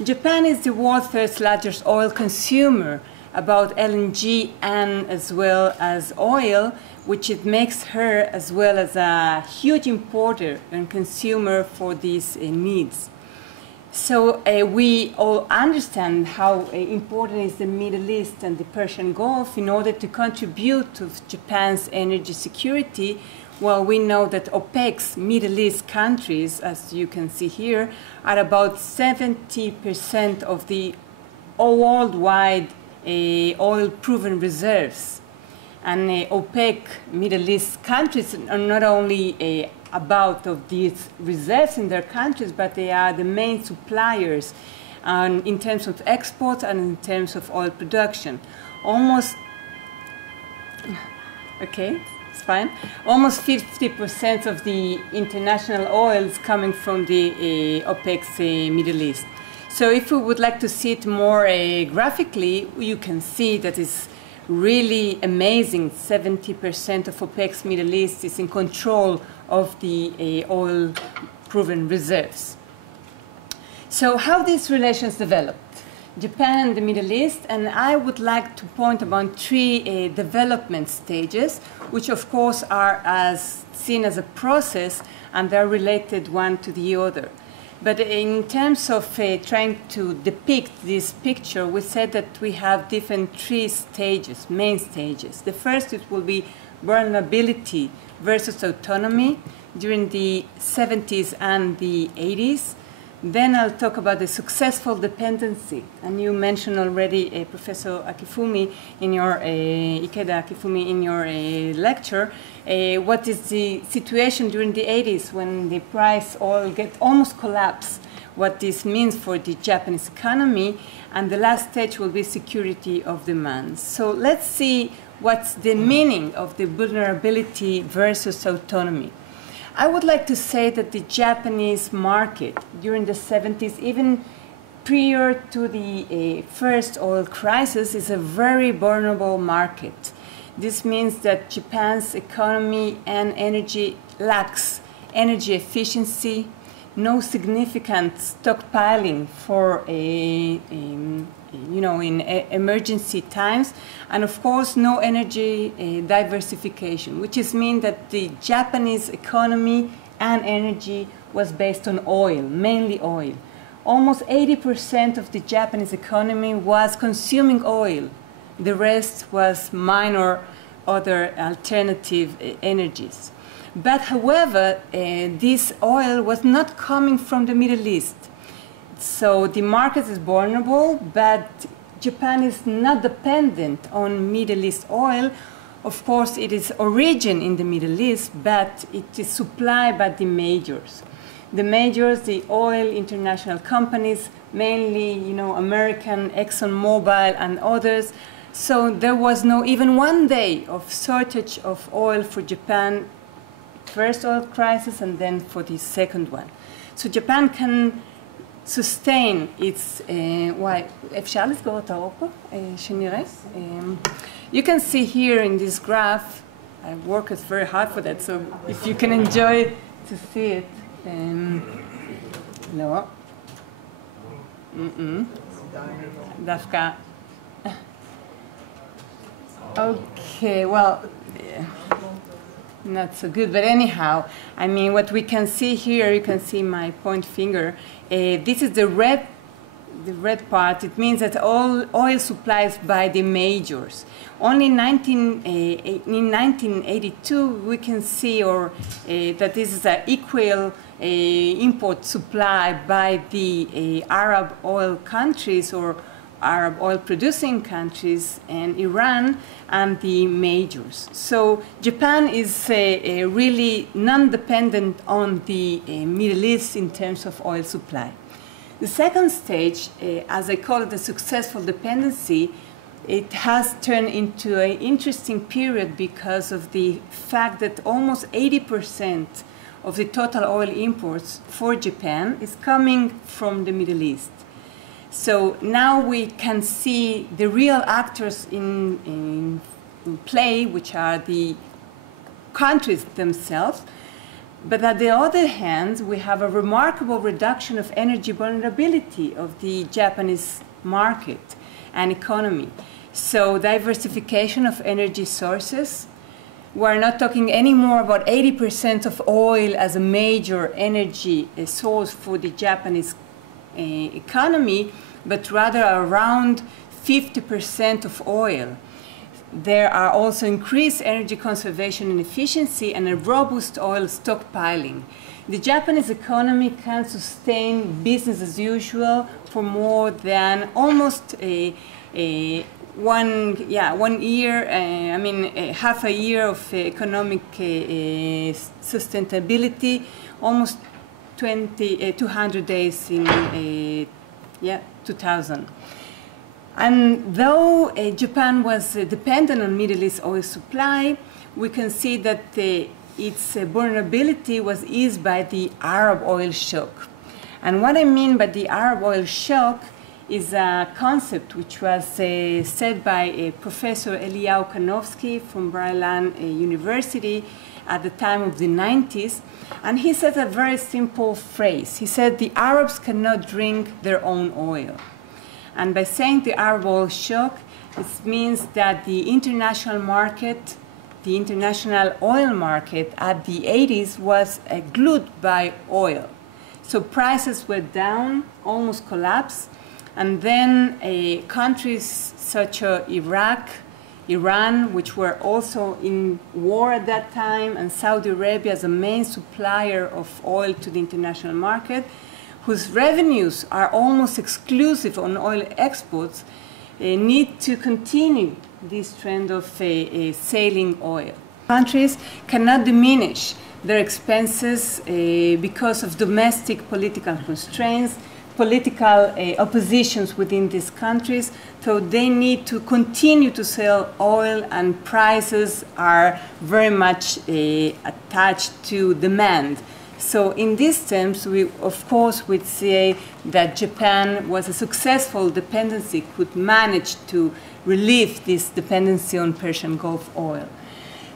Japan is the world's third largest oil consumer, about LNG and as well as oil, which it makes her as well as a huge importer and consumer for these needs. So we all understand how important is the Middle East and the Persian Gulf in order to contribute to Japan's energy security. Well, we know that OPEC's Middle East countries, as you can see here, are about 70% of the worldwide oil-proven reserves. And OPEC Middle East countries are not only about of these reserves in their countries, but they are the main suppliers in terms of exports and in terms of oil production. Almost 50% of the international oil is coming from the OPEC's Middle East. So if we would like to see it more graphically, you can see that it's really amazing. 70% of OPEC's Middle East is in control of the oil-proven reserves. So how these relations developed? Japan and the Middle East, and I would like to point about three development stages, which of course are seen as a process, and they're related one to the other. But in terms of trying to depict this picture, we said that we have different three stages, main stages. The first, it will be vulnerability versus autonomy during the 70s and the 80s. Then I'll talk about the successful dependency. And you mentioned already Professor Akifumi in your, Ikeda Akifumi in your lecture, what is the situation during the 80s when the price oil almost collapsed, what this means for the Japanese economy, and the last stage will be security of demand. So let's see what's the meaning of the vulnerability versus autonomy. I would like to say that the Japanese market during the 70s, even prior to the first oil crisis, is a very vulnerable market. This means that Japan's economy and energy lacks energy efficiency, no significant stockpiling for in emergency times, and of course no energy diversification, which is mean that the Japanese economy and energy was based on oil, mainly oil. Almost 80% of the Japanese economy was consuming oil. The rest was minor other alternative energies. But however, this oil was not coming from the Middle East. So the market is vulnerable, but Japan is not dependent on Middle East oil. Of course, it is origin in the Middle East, but it is supplied by the majors. The majors, the oil international companies, mainly, American, ExxonMobil and others. So there was no even one day of shortage of oil for Japan, first oil crisis and then for the second one. So Japan can sustain its, אפשר לסגור את האור פה, שנראה? You can see here in this graph, I worked very hard for that, so if you can enjoy to see it. לא. דווקא. Okay, well, not so good, but anyhow, I mean, what we can see here, you can see my point finger. This is the red part. It means that all oil supplies by the majors. Only in 1982 we can see that this is an equal import supply by the Arab oil countries or Arab oil producing countries and Iran and the majors. So Japan is really non-dependent on the Middle East in terms of oil supply. The second stage, as I call it the successful dependency, it has turned into an interesting period because of the fact that almost 80% of the total oil imports for Japan is coming from the Middle East. So now we can see the real actors in play, which are the countries themselves. But on the other hand, we have a remarkable reduction of energy vulnerability of the Japanese market and economy. So diversification of energy sources. We're not talking anymore about 80% of oil as a major energy source for the Japanese economy, but rather around 50% of oil. There are also increased energy conservation and efficiency and a robust oil stockpiling. The Japanese economy can sustain business as usual for more than almost one year, half a year of economic sustainability, almost 200 days in 2000. And though Japan was dependent on Middle East oil supply, we can see that its vulnerability was eased by the Arab oil shock. And what I mean by the Arab oil shock is a concept which was said by Professor Eliyahu Kanofsky from Bar-Ilan University at the time of the 90s. And he said a very simple phrase. He said, the Arabs cannot drink their own oil. And by saying the Arab oil shock, it means that the international market, the international oil market at the 80s was glued by oil. So prices were down, almost collapsed. And then countries such as Iraq, Iran, which were also in war at that time, and Saudi Arabia as a main supplier of oil to the international market, whose revenues are almost exclusive on oil exports, need to continue this trend of sailing oil. Countries cannot diminish their expenses because of domestic political constraints, political oppositions within these countries, so they need to continue to sell oil, and prices are very much attached to demand. So in these terms, we of course would say that Japan was a successful dependency, could manage to relieve this dependency on Persian Gulf oil.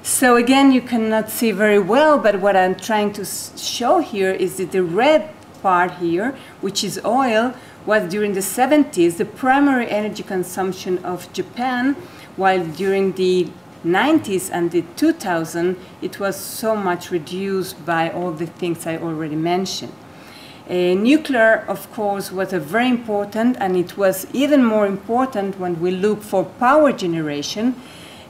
So again, you cannot see very well, but what I'm trying to show here is that the red part here, which is oil, was during the 70s the primary energy consumption of Japan, while during the 90s and the 2000s it was so much reduced by all the things I already mentioned. Nuclear, of course, was a very important, and it was even more important when we look for power generation,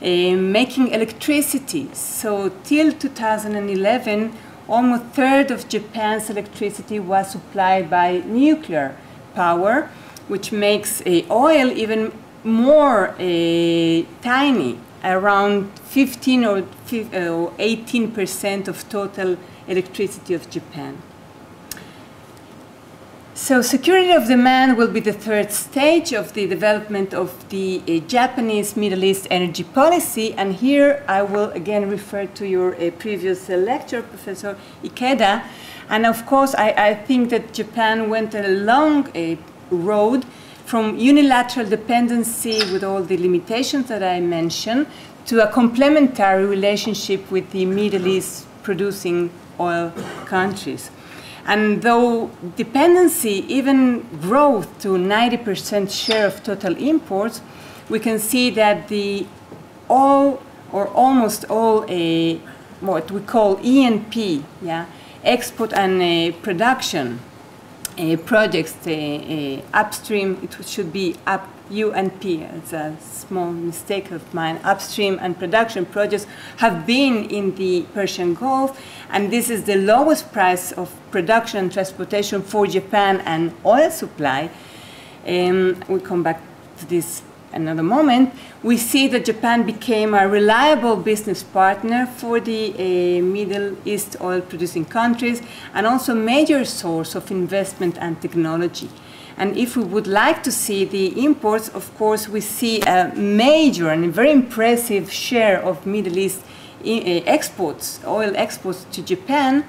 making electricity. So till 2011, almost a third of Japan's electricity was supplied by nuclear power, which makes oil even more tiny, around 15 or 18% of total electricity of Japan. So security of demand will be the third stage of the development of the Japanese Middle East energy policy. And here I will again refer to your previous lecture, Professor Ikeda. And of course, I think that Japan went a long road from unilateral dependency with all the limitations that I mentioned to a complementary relationship with the Middle East producing oil countries. And though dependency even grew to 90% share of total imports, we can see that the all or almost all what we call E&P, export and production projects, upstream, it should be UNP, it's a small mistake of mine, upstream and production projects have been in the Persian Gulf, and this is the lowest price of production and transportation for Japan and oil supply. We'll come back to this another moment. We see that Japan became a reliable business partner for the Middle East oil producing countries and also a major source of investment and technology. And if we would like to see the imports, of course, we see a major and a very impressive share of Middle East exports, oil exports to Japan.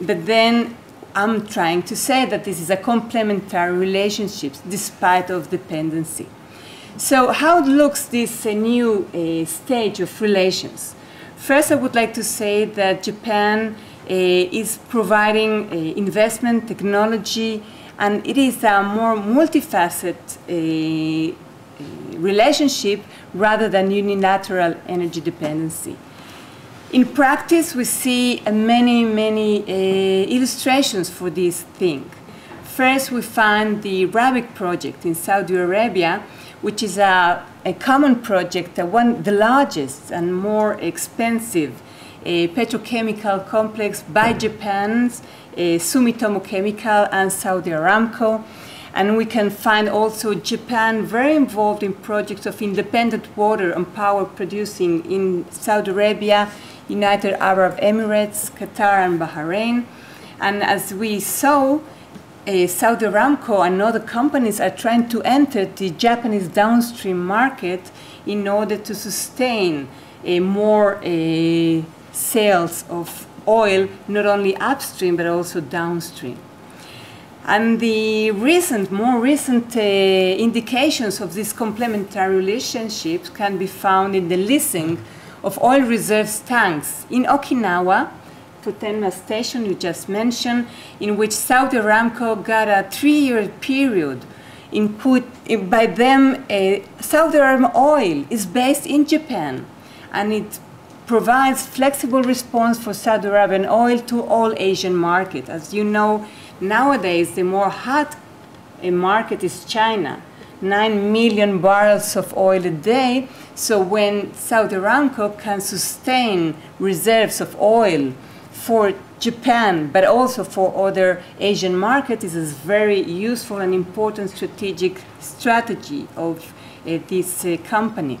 But then I'm trying to say that this is a complementary relationship despite of dependency. So how looks this new stage of relations? First, I would like to say that Japan is providing investment, technology, and it is a more multifaceted relationship rather than unilateral energy dependency. In practice, we see many illustrations for this thing. First, we find the Rabic project in Saudi Arabia, which is a common project, the largest and more expensive petrochemical complex by Japan's Sumitomo Chemical and Saudi Aramco. And we can find also Japan very involved in projects of independent water and power producing in Saudi Arabia, United Arab Emirates, Qatar, and Bahrain. And as we saw, Saudi Aramco and other companies are trying to enter the Japanese downstream market in order to sustain more sales of oil, not only upstream but also downstream. And the more recent indications of these complementary relationships can be found in the leasing of oil reserves tanks in Okinawa, Futenma Station you just mentioned, in which Saudi Aramco got a 3-year period by them. Saudi Arabia oil is based in Japan, and it provides flexible response for Saudi Arabian oil to all Asian markets. As you know, nowadays the more hot market is China, 9 million barrels of oil a day. So when Saudi Aramco can sustain reserves of oil for Japan, but also for other Asian markets, is a very useful and important strategic strategy of this company.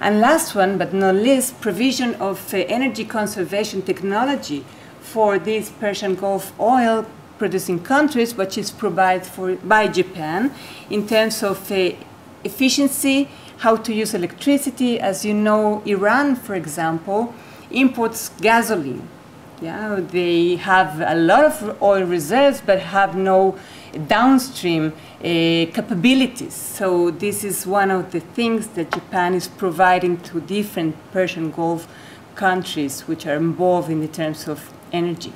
And last one, but not least, provision of energy conservation technology for these Persian Gulf oil producing countries, which is provided by Japan in terms of efficiency, how to use electricity. As you know, Iran, for example, imports gasoline. Yeah, they have a lot of oil reserves, but have no downstream capabilities. So this is one of the things that Japan is providing to different Persian Gulf countries which are involved in the terms of energy.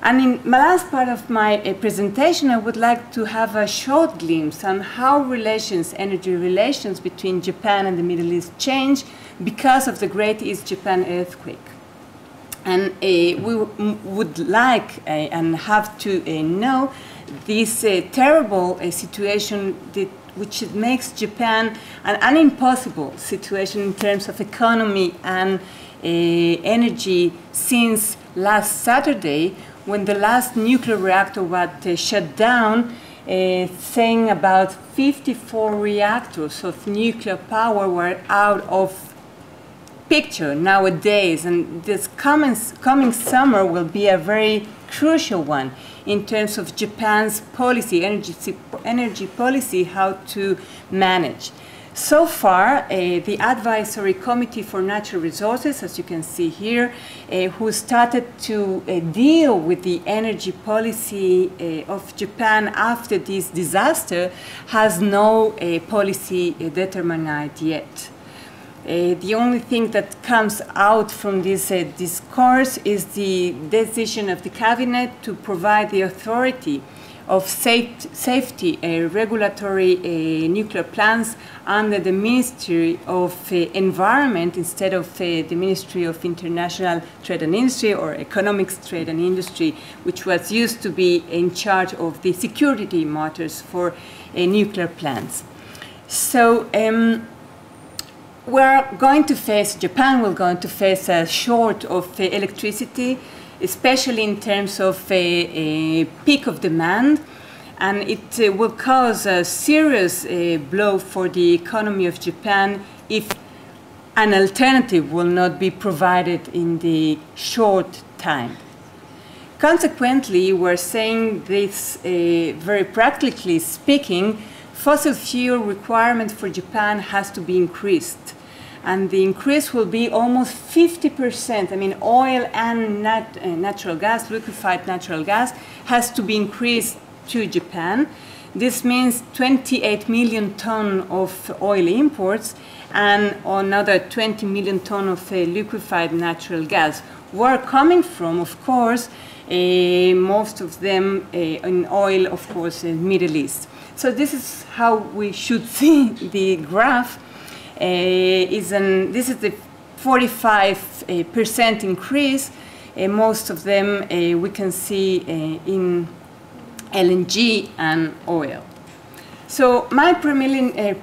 And in the last part of my presentation, I would like to have a short glimpse on how energy relations between Japan and the Middle East change because of the Great East Japan earthquake. And we would like and have to know this terrible situation which makes Japan an impossible situation in terms of economy and energy since last Saturday, when the last nuclear reactor was shut down, saying about 54 reactors of nuclear power were out of picture nowadays, and this coming summer will be a very crucial one in terms of Japan's policy, energy policy, how to manage. So far, the Advisory Committee for Natural Resources, as you can see here, who started to deal with the energy policy of Japan after this disaster, has no policy determined yet. The only thing that comes out from this discourse is the decision of the cabinet to provide the authority of safety regulatory nuclear plants under the Ministry of Environment instead of the Ministry of International Trade and Industry, or Economics, Trade and Industry, which was used to be in charge of the security matters for nuclear plants. So Japan will going to face a short of electricity, especially in terms of a peak of demand, and it will cause a serious blow for the economy of Japan if an alternative will not be provided in the short time. Consequently, we're saying this very practically speaking, fossil fuel requirement for Japan has to be increased. And the increase will be almost 50%. I mean, oil and natural gas, liquefied natural gas, has to be increased to Japan. This means 28 million tons of oil imports and another 20 million tons of liquefied natural gas, were coming from, of course, most of them in oil, of course, in Middle East. So this is how we should see the graph. This is the 45% increase. Most of them we can see in LNG and oil. So my preliminary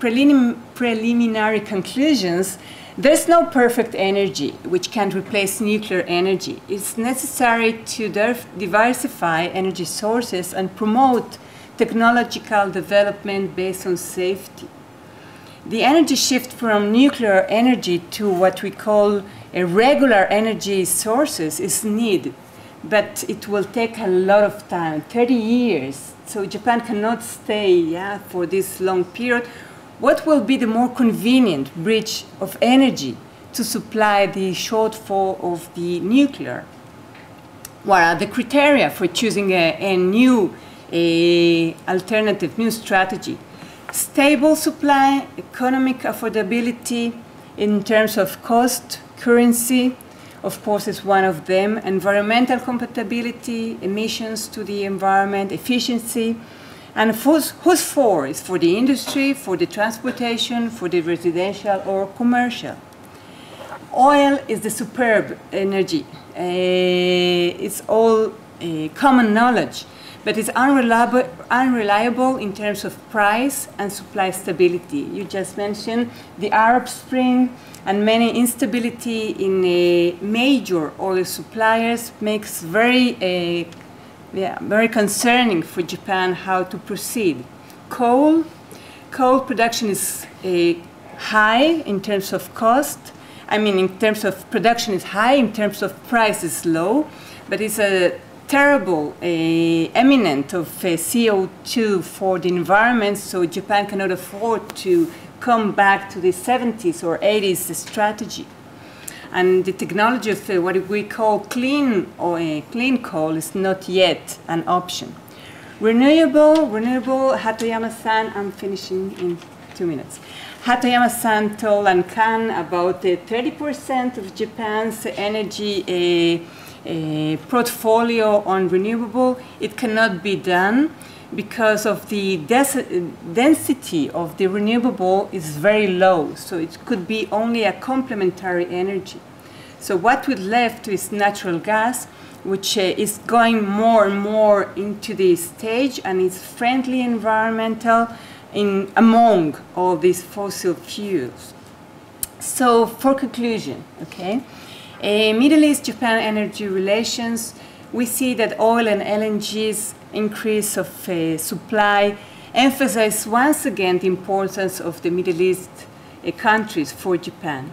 conclusions: there's no perfect energy which can replace nuclear energy. It's necessary to diversify energy sources and promote technological development based on safety. The energy shift from nuclear energy to what we call regular energy sources is needed, but it will take a lot of time, 30 years. So Japan cannot stay for this long period. What will be the more convenient bridge of energy to supply the shortfall of the nuclear? What are the criteria for choosing a new alternative, new strategy? Stable supply, economic affordability in terms of cost, currency, of course, is one of them. Environmental compatibility, emissions to the environment, efficiency. And who's for? It's for the industry, for the transportation, for the residential or commercial. Oil is the superb energy. It's all common knowledge, but it's unreliable in terms of price and supply stability. You just mentioned the Arab Spring, and many instability in major oil suppliers makes very concerning for Japan how to proceed. Coal production is high in terms of cost. I mean, in terms of production is high, in terms of price is low, but it's a terrible eminent of CO2 for the environment, so Japan cannot afford to come back to the 70s or 80s strategy. And the technology of what we call clean coal is not yet an option. Renewable, Hatoyama-san, I'm finishing in 2 minutes. Hatoyama-san told and Kan about 30% of Japan's energy portfolio on renewable. It cannot be done because of the density of the renewable is very low, so it could be only a complementary energy. So what we left is natural gas, which is going more and more into the stage and is friendly environmental among all these fossil fuels. So for conclusion, okay, Middle East-Japan energy relations, we see that oil and LNG's increase of supply emphasize once again the importance of the Middle East countries for Japan.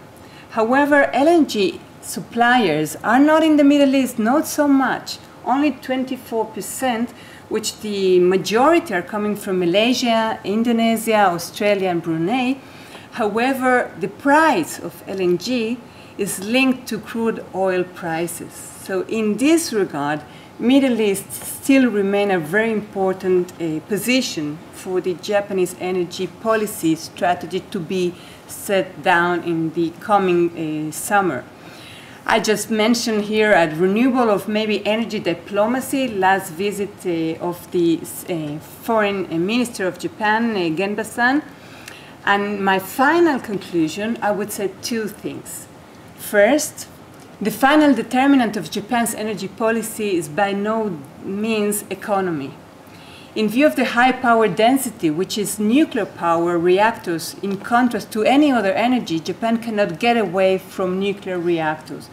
However, LNG suppliers are not in the Middle East, not so much, only 24%, which the majority are coming from Malaysia, Indonesia, Australia, and Brunei. However, the price of LNG is linked to crude oil prices. So in this regard, Middle East still remain a very important position for the Japanese energy policy strategy to be set down in the coming summer. I just mentioned here a renewal of maybe energy diplomacy, last visit of the foreign minister of Japan, Genba-san. And my final conclusion, I would say two things. First, the final determinant of Japan's energy policy is by no means economy. In view of the high power density, which is nuclear power reactors, in contrast to any other energy, Japan cannot get away from nuclear reactors.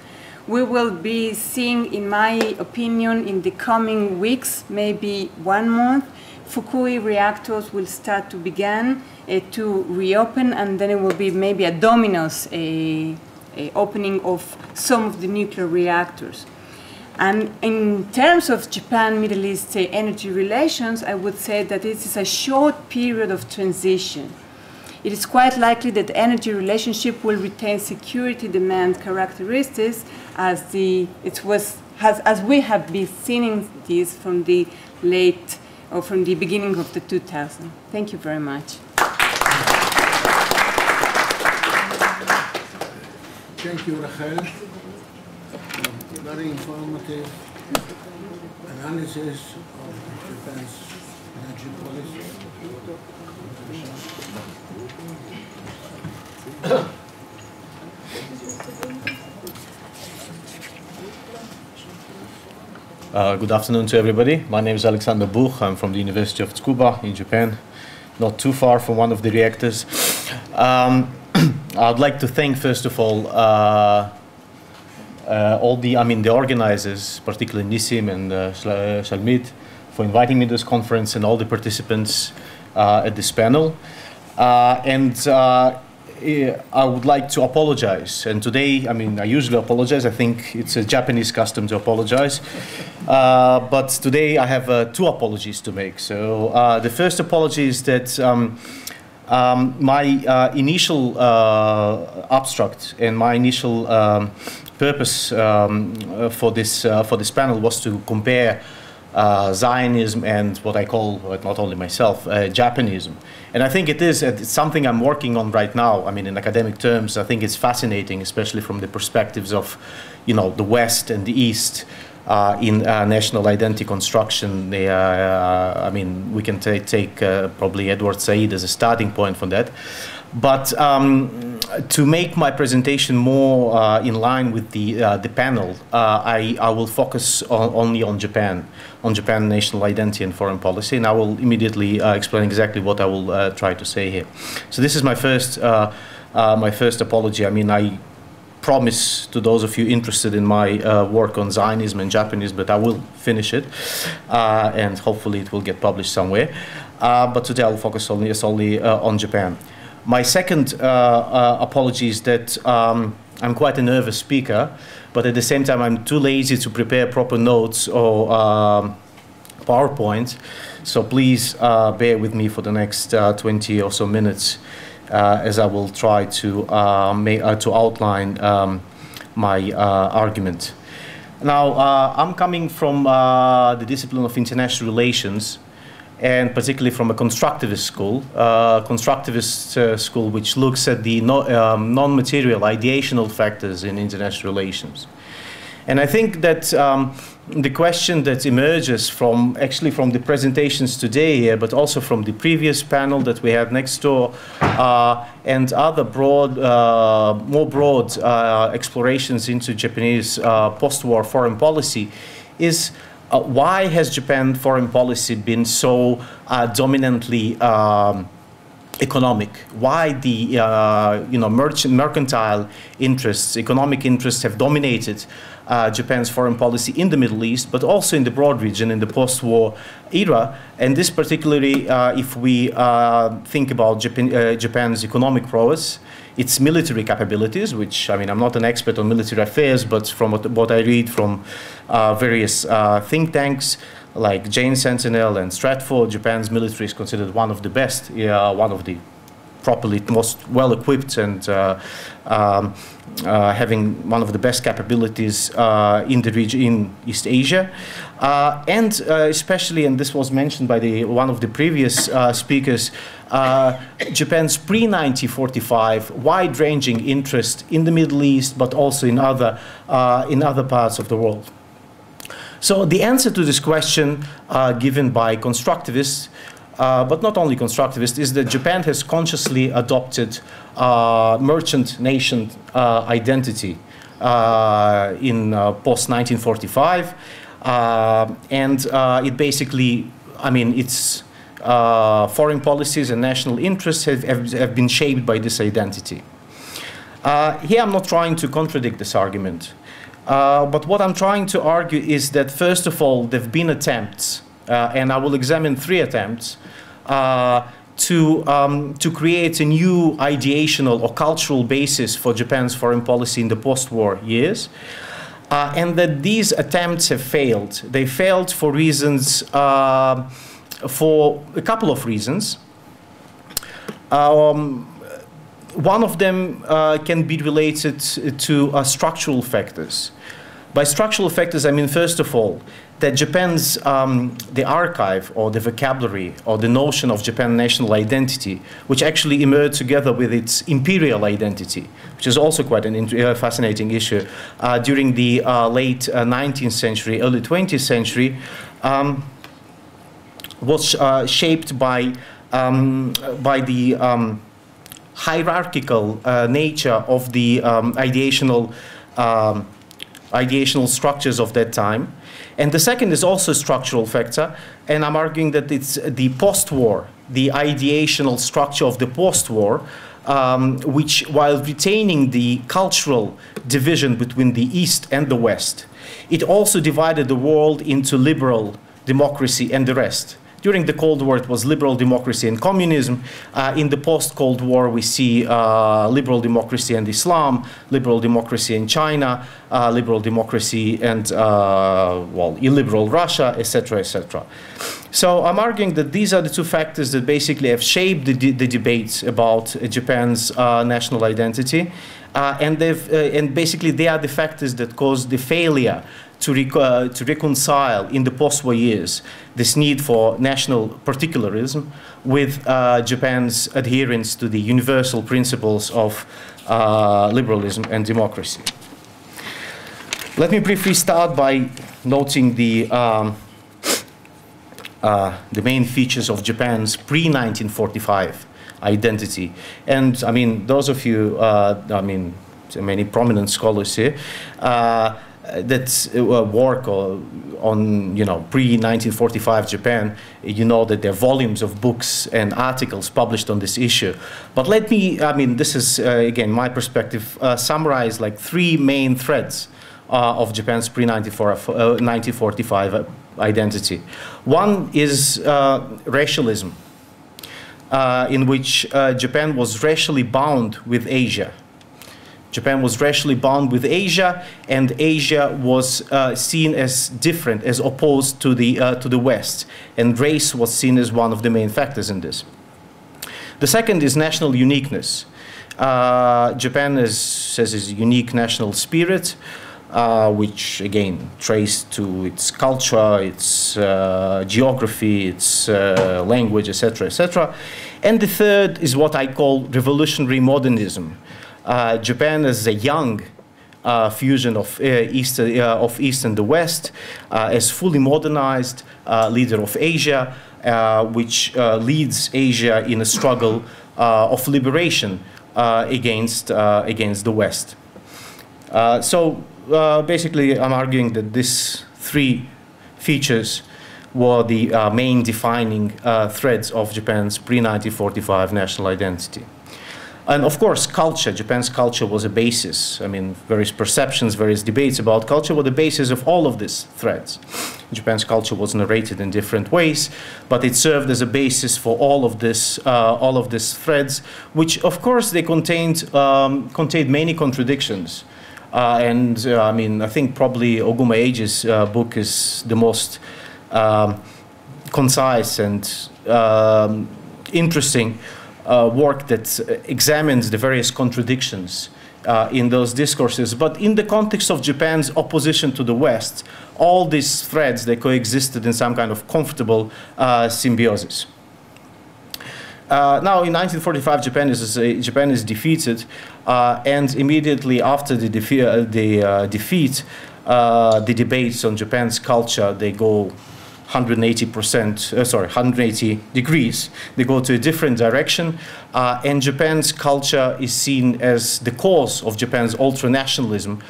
We will be seeing, in my opinion, in the coming weeks, maybe 1 month, Fukui reactors will start to begin to reopen, and then it will be maybe a dominoes opening of some of the nuclear reactors. And in terms of Japan-Middle East energy relations, I would say that this is a short period of transition. It is quite likely that the energy relationship will retain security demand characteristics as we have been seeing this from the from the beginning of the 2000s. Thank you very much. Thank you, Raquel. very informative analysis of Japan's energy policy. Good afternoon to everybody. My name is Alexander Bukh. I'm from the University of Tsukuba in Japan, not too far from one of the reactors. I'd like to thank, first of all the organizers, particularly Nissim and Shalmit, for inviting me to this conference, and all the participants at this panel. I would like to apologize. And today, I usually apologize. I think it's a Japanese custom to apologize. But today I have two apologies to make. So the first apology is that my initial abstract and my initial purpose for this panel was to compare Zionism and what I call, not only myself, Japanism. And I think it's something I'm working on right now. In academic terms, I think it's fascinating, especially from the perspectives of, the West and the East in national identity construction. We can take probably Edward Said as a starting point for that. But to make my presentation more in line with the panel, I will focus only on Japan national identity and foreign policy, and I will immediately explain exactly what I will try to say here. So this is my first apology. I promise to those of you interested in my work on Zionism and Japanism, but I will finish it, and hopefully it will get published somewhere. But today I'll focus solely on Japan. My second apology is that I'm quite a nervous speaker, but at the same time I'm too lazy to prepare proper notes or PowerPoint. So please bear with me for the next 20 or so minutes as I will try to outline my argument. Now, I'm coming from the discipline of international relations, and particularly from a constructivist school, which looks at the non-material ideational factors in international relations. And I think that the question that emerges from the presentations today, but also from the previous panel that we had next door, and other more broad explorations into Japanese post-war foreign policy, is why has Japan foreign policy been so dominantly economic? Why the mercantile interests, economic interests, have dominated Japan's foreign policy in the Middle East, but also in the broad region in the post-war era? And this particularly, if we think about Japan's economic prowess, its military capabilities, which, I'm not an expert on military affairs, but from what I read from various think tanks like Jane Sentinel and Stratford, Japan's military is considered one of the best, one of the properly most well-equipped, and having one of the best capabilities in the region, in East Asia. And especially, and this was mentioned by one of the previous speakers, Japan's pre-1945 wide-ranging interest in the Middle East, but also in other parts of the world. So the answer to this question given by constructivists, but not only constructivists, is that Japan has consciously adopted merchant nation identity in post-1945, and it basically, its foreign policies and national interests have been shaped by this identity. Here I'm not trying to contradict this argument, but what I'm trying to argue is that, first of all, there have been attempts, and I will examine 3 attempts, to create a new ideational or cultural basis for Japan's foreign policy in the post-war years, and that these attempts have failed. They failed for reasons, for a couple of reasons. One of them can be related to structural factors. By structural factors, I mean, first of all, that Japan's, the archive or the vocabulary or the notion of Japan national identity, which actually emerged together with its imperial identity, which is also quite a fascinating issue, during the late 19th century, early 20th century, was shaped by the hierarchical nature of the ideational structures of that time. And the second is also a structural factor, and I'm arguing that it's the post-war, the ideational structure of the post-war, which, while retaining the cultural division between the East and the West, it also divided the world into liberal democracy and the rest. During the Cold War, it was liberal democracy and communism. In the post-Cold War, we see liberal democracy and Islam, liberal democracy in China, liberal democracy and, well, illiberal Russia, etc., etc. So I'm arguing that these are the two factors that basically have shaped the debate about Japan's national identity. And basically, they are the factors that caused the failure to reconcile in the post-war years this need for national particularism with Japan's adherence to the universal principles of liberalism and democracy. Let me briefly start by noting the main features of Japan's pre-1945 identity. And I mean, those of you, I mean, many prominent scholars here, that work on, you know, pre-1945 Japan, you know that there are volumes of books and articles published on this issue. But let me, I mean, this is, again, my perspective, summarize like three main threads of Japan's pre-1945 identity. One is racialism, in which Japan was racially bound with Asia. Japan was racially bound with Asia, and Asia was seen as different, as opposed to the West, and race was seen as one of the main factors in this. The second is national uniqueness. Japan has a unique national spirit, which again traced to its culture, its geography, its language, etc., etc. And the third is what I call revolutionary modernism. Japan is a young fusion of East and the West, as fully modernized leader of Asia, which leads Asia in a struggle of liberation against the West. So basically, I'm arguing that these three features were the main defining threads of Japan's pre-1945 national identity. And of course, culture, Japan's culture was a basis. I mean, various perceptions, various debates about culture were the basis of all of these threads. Japan's culture was narrated in different ways, but it served as a basis for all of these threads, which of course they contained many contradictions. I mean, I think probably Oguma Eiji's book is the most concise and interesting work that examines the various contradictions in those discourses. But in the context of Japan's opposition to the West, all these threads, they coexisted in some kind of comfortable symbiosis. Now, in 1945, Japan is defeated, and immediately after the defeat, the debates on Japan's culture, they go 180 degrees. They go to a different direction, and Japan's culture is seen as the cause of Japan's ultranationalism.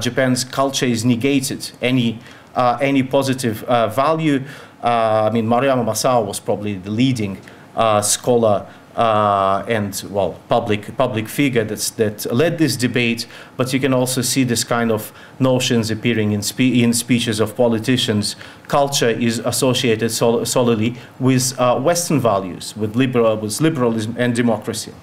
Japan's culture is negated. Any positive value. I mean, Maruyama Masao was probably the leading scholar and, well, public figure that led this debate, but you can also see this kind of notions appearing in speeches of politicians. Culture is associated solely with Western values, with liberalism and democracy.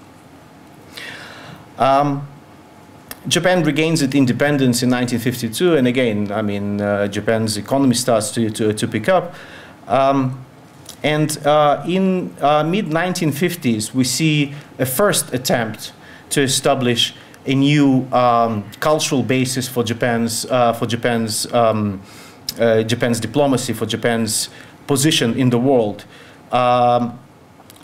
Japan regains its independence in 1952, and again, I mean, Japan's economy starts to pick up. And in mid-1950s, we see a first attempt to establish a new cultural basis for Japan's Japan's diplomacy, for Japan's position in the world.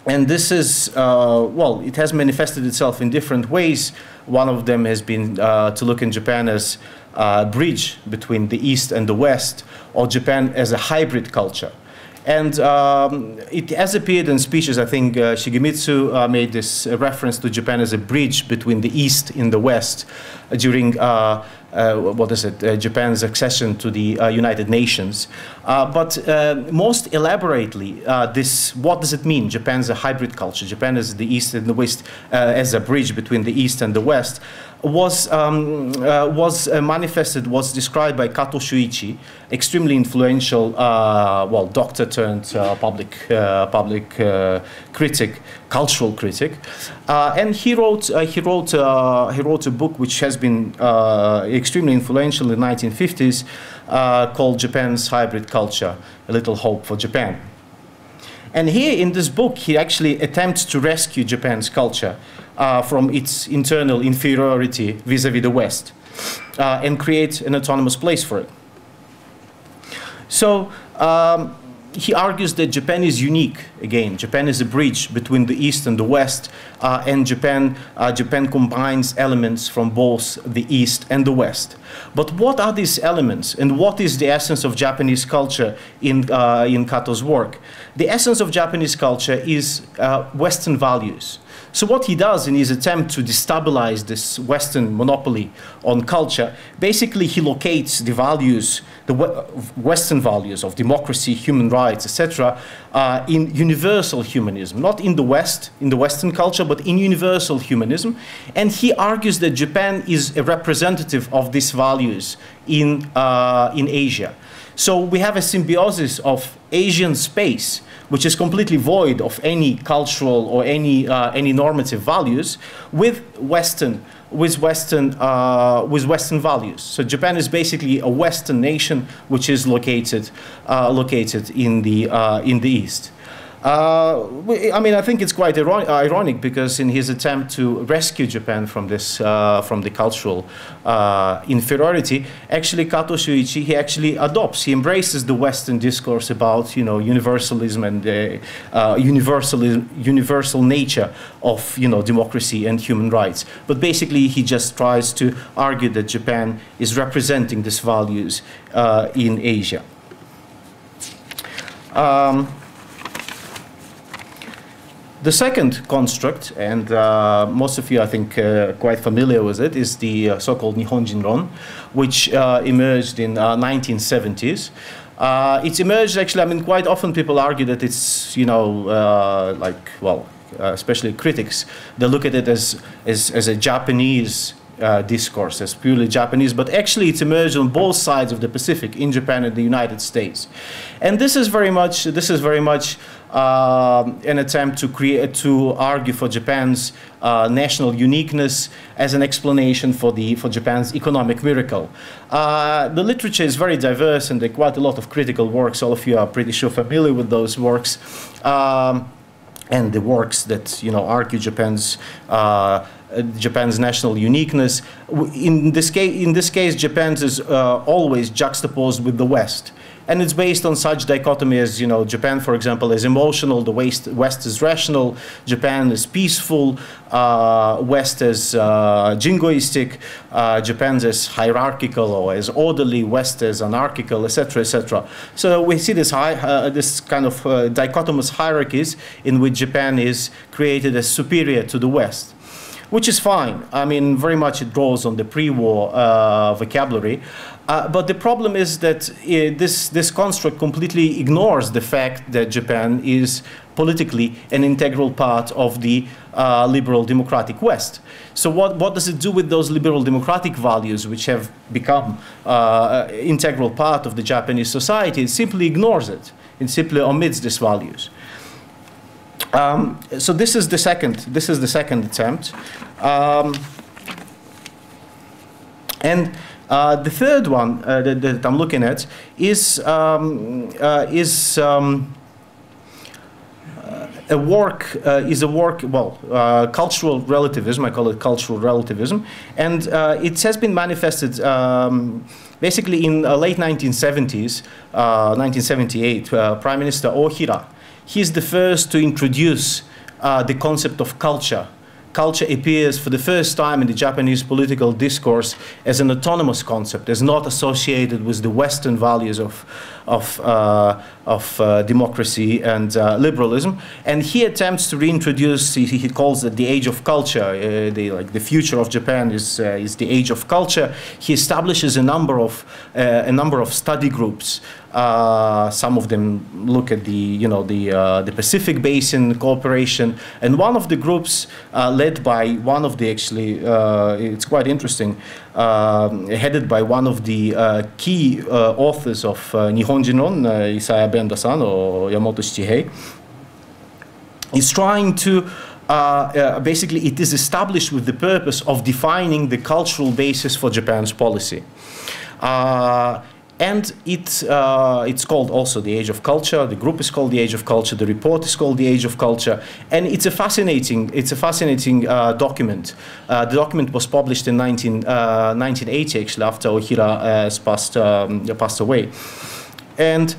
And this is, well, it has manifested itself in different ways. One of them has been to look in Japan as a bridge between the East and the West, or Japan as a hybrid culture. And it has appeared in speeches. I think Shigemitsu made this reference to Japan as a bridge between the East and the West during Japan's accession to the United Nations. But most elaborately, what does it mean? Japan's a hybrid culture. Japan as the East and the West, as a bridge between the East and the West, was described by Kato Shuichi, extremely influential, well, doctor turned public critic, cultural critic, and he wrote a book which has been extremely influential in the 1950s, called Japan's Hybrid Culture: A Little Hope for Japan. And here in this book, he actually attempts to rescue Japan's culture from its internal inferiority vis-à-vis the West, and create an autonomous place for it. So he argues that Japan is unique. Again, Japan is a bridge between the East and the West, and Japan combines elements from both the East and the West. But what are these elements, and what is the essence of Japanese culture in Kato's work? The essence of Japanese culture is Western values. So what he does in his attempt to destabilize this Western monopoly on culture, basically he locates the values, the Western values of democracy, human rights, etc., in universal humanism, not in the West, in the Western culture, but in universal humanism. And he argues that Japan is a representative of these values in Asia. So we have a symbiosis of Asian space, which is completely void of any cultural or any normative values, with Western values. So Japan is basically a Western nation which is located in the East. I mean, I think it's quite ironic because in his attempt to rescue Japan from this, from the cultural inferiority, actually Kato Shuichi, he embraces the Western discourse about, you know, universalism and the universal nature of, you know, democracy and human rights. But basically, he just tries to argue that Japan is representing these values in Asia. The second construct, and most of you, I think, quite familiar with it, is the so-called Nihonjinron, which emerged in 1970s. It's emerged, actually, I mean, quite often people argue that it's, you know, especially critics, they look at it as a Japanese discourse, as purely Japanese, but actually it's emerged on both sides of the Pacific, in Japan and the United States. And this is very much an attempt to argue for Japan's national uniqueness as an explanation for Japan's economic miracle. The literature is very diverse, and there are quite a lot of critical works. All of you are pretty sure familiar with those works, and the works that, you know, argue Japan's national uniqueness. In this case, Japan's is always juxtaposed with the West. And it's based on such dichotomy as, you know, Japan, for example, is emotional, the West is rational, Japan is peaceful, West is jingoistic, Japan is hierarchical or is orderly, West is anarchical, etc., etc. So we see this kind of dichotomous hierarchies in which Japan is created as superior to the West, which is fine. I mean, very much it draws on the pre-war vocabulary. But the problem is that this construct completely ignores the fact that Japan is politically an integral part of the liberal democratic West. So what does it do with those liberal democratic values which have become integral part of the Japanese society? It simply ignores it. It simply omits these values. So this is the second attempt. The third one that I'm looking at is cultural relativism. I call it cultural relativism, and it has been manifested basically in late 1970s, 1978. Prime Minister Akira, he's the first to introduce the concept of culture. Culture appears for the first time in the Japanese political discourse as an autonomous concept, as not associated with the Western values of democracy and liberalism. And he attempts to reintroduce, he calls it the age of culture, the future of Japan is the age of culture. He establishes a number of study groups. Some of them look at the Pacific Basin cooperation, and one of the groups led by one of the it's quite interesting, headed by one of the key authors of Nihon Jinron, Isaya Benda-san or Yamamoto Shichihei, is trying to basically it is established with the purpose of defining the cultural basis for Japan's policy. And it's called also the Age of Culture. The group is called the Age of Culture. The report is called the Age of Culture, and it's a fascinating document. The document was published in 1980, actually, after Akira has passed away, and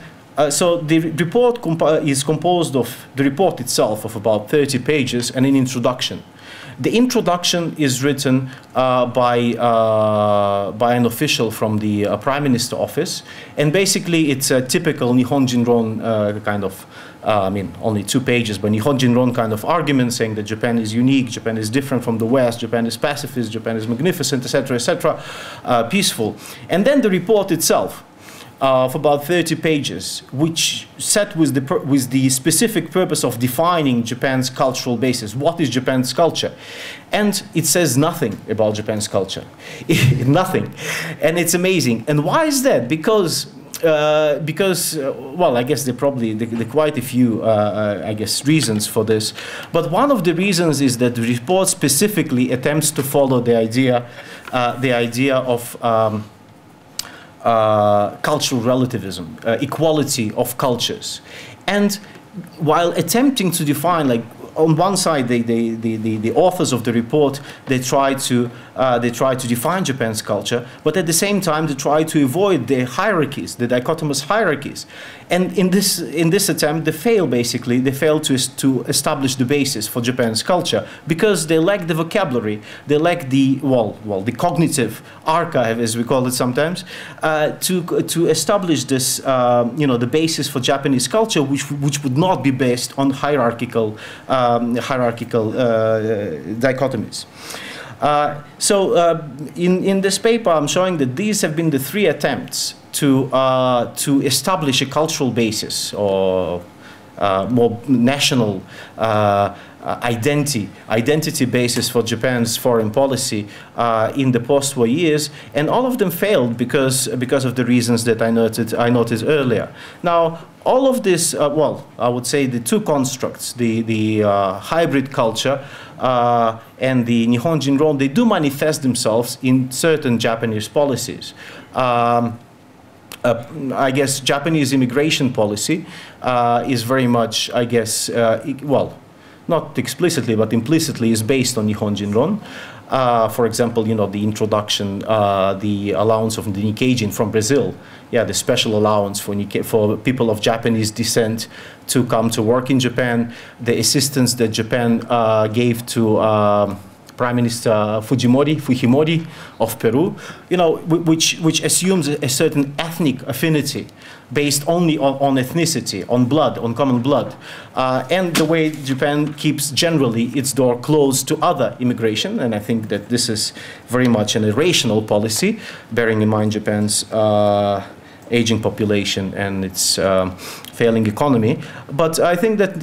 so the report is composed of the report itself of about 30 pages and an introduction. The introduction is written by an official from the Prime Minister office, and basically it's a typical Nihon Jinron kind of, only 2 pages, but Nihon Jinron kind of argument saying that Japan is unique, Japan is different from the West, Japan is pacifist, Japan is magnificent, etc., peaceful. And then the report itself, of about 30 pages, which set with the specific purpose of defining Japan's cultural basis. What is Japan's culture? And it says nothing about Japan's culture. Nothing. And it's amazing. And why is that? Because well, I guess there are probably quite a few, reasons for this. But one of the reasons is that the report specifically attempts to follow the idea of cultural relativism, equality of cultures. And while attempting to define, like, on one side, the authors of the report, they try to define Japan's culture, but at the same time, they try to avoid the hierarchies, the dichotomous hierarchies. And in this attempt, they fail, basically. They fail to establish the basis for Japan's culture because they lack the vocabulary, they lack the the cognitive archive, as we call it sometimes, to establish this the basis for Japanese culture, which would not be based on hierarchical dichotomies. In this paper, I'm showing that these have been the 3 attempts to establish a cultural basis or more national identity basis for Japan's foreign policy in the post-war years, and all of them failed because of the reasons that I noted earlier. Now, all of this, I would say the 2 constructs, the hybrid culture and the Nihon Jinron, they do manifest themselves in certain Japanese policies. I guess Japanese immigration policy is very much, not explicitly, but implicitly is based on Nihon Jinron. For example, the introduction, the allowance of the Nikkei from Brazil, the special allowance for people of Japanese descent to come to work in Japan, the assistance that Japan gave to Prime Minister Fujimori of Peru, which assumes a certain ethnic affinity based only on ethnicity, on blood, on common blood, and the way Japan keeps generally its door closed to other immigration. And I think that this is very much an irrational policy, bearing in mind Japan's aging population and its failing economy. But I think that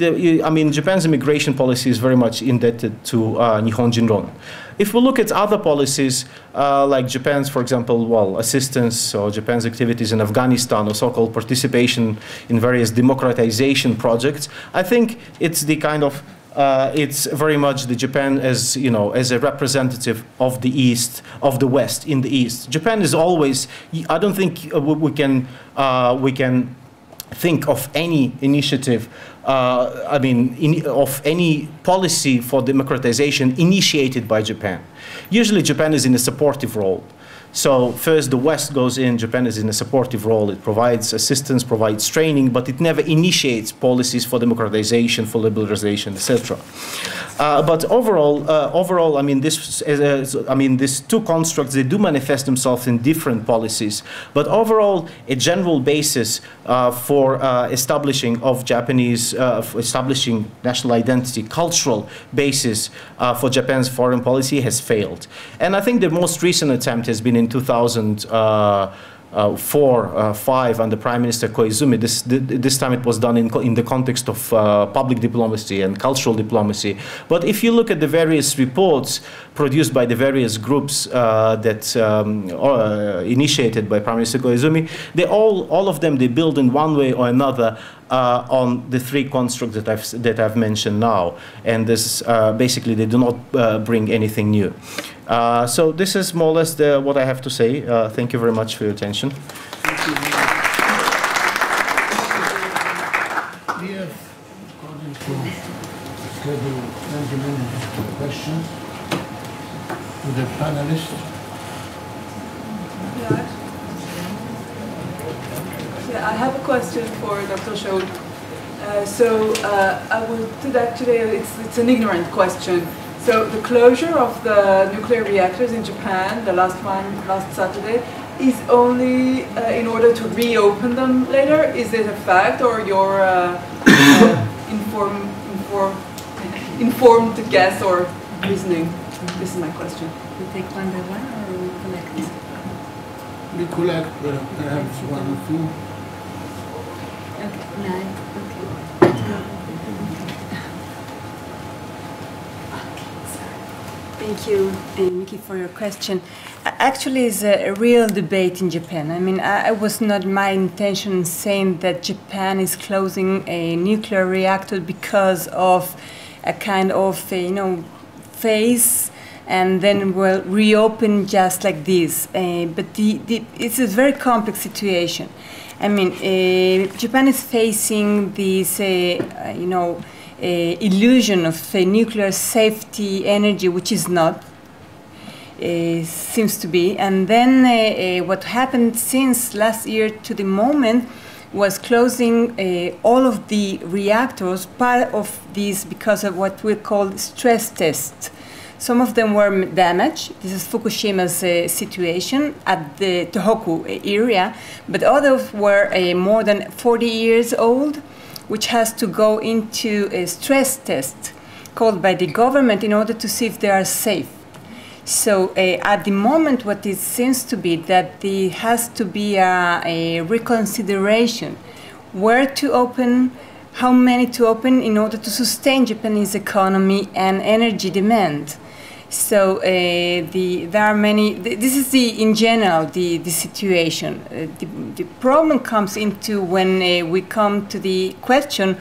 Japan's immigration policy is very much indebted to Nihon Jinron. If we look at other policies, like Japan's, for example, assistance or Japan's activities in Afghanistan or so-called participation in various democratization projects, I think it's the kind of it's very much the Japan as as a representative of the East, of the West in the East. Japan is always. I don't think we can think of any initiative of any policy for democratization initiated by Japan. Usually Japan is in a supportive role. So first the West goes in, Japan is in a supportive role. It provides assistance, provides training, but it never initiates policies for democratization, for liberalization, etc. But overall, I mean, these two constructs, they do manifest themselves in different policies. But overall, a general basis for establishing of Japanese, establishing national identity, cultural basis for Japan's foreign policy has failed. And I think the most recent attempt has been in 2004-5 under Prime Minister Koizumi. This time it was done in the context of public diplomacy and cultural diplomacy. But if you look at the various reports produced by the various groups that initiated by Prime Minister Koizumi, all of them, they build in one way or another on the three constructs that I've mentioned now, and this basically they do not bring anything new. So this is more or less what I have to say. Thank you very much for your attention. Thank you. We have, according to schedule, 20 minutes questions to the panelists. Yeah, I have a question for Dr. Shaoul. I will do that today. It's an ignorant question. So the closure of the nuclear reactors in Japan, the last one last Saturday, is only in order to reopen them later. Is it a fact, or your informed guess or reasoning? This is my question. We take one by one, or we collect? We collect perhaps one or two. Okay, nine. Okay. Thank you, Miki, for your question. Actually, it's a real debate in Japan. I mean, I was not my intention saying that Japan is closing a nuclear reactor because of a kind of, phase, and then will reopen just like this. But it's a very complex situation. I mean, Japan is facing this, illusion of nuclear safety energy, which is not, seems to be. And then what happened since last year to the moment was closing all of the reactors, part of these because of what we call stress tests. Some of them were damaged. This is Fukushima's situation at the Tohoku area, but others were more than 40 years old, which has to go into a stress test called by the government in order to see if they are safe. So at the moment, what it seems to be that there has to be a reconsideration where to open, how many to open in order to sustain Japanese economy and energy demand. So there are many. This is in general the situation. The problem comes into when we come to the question: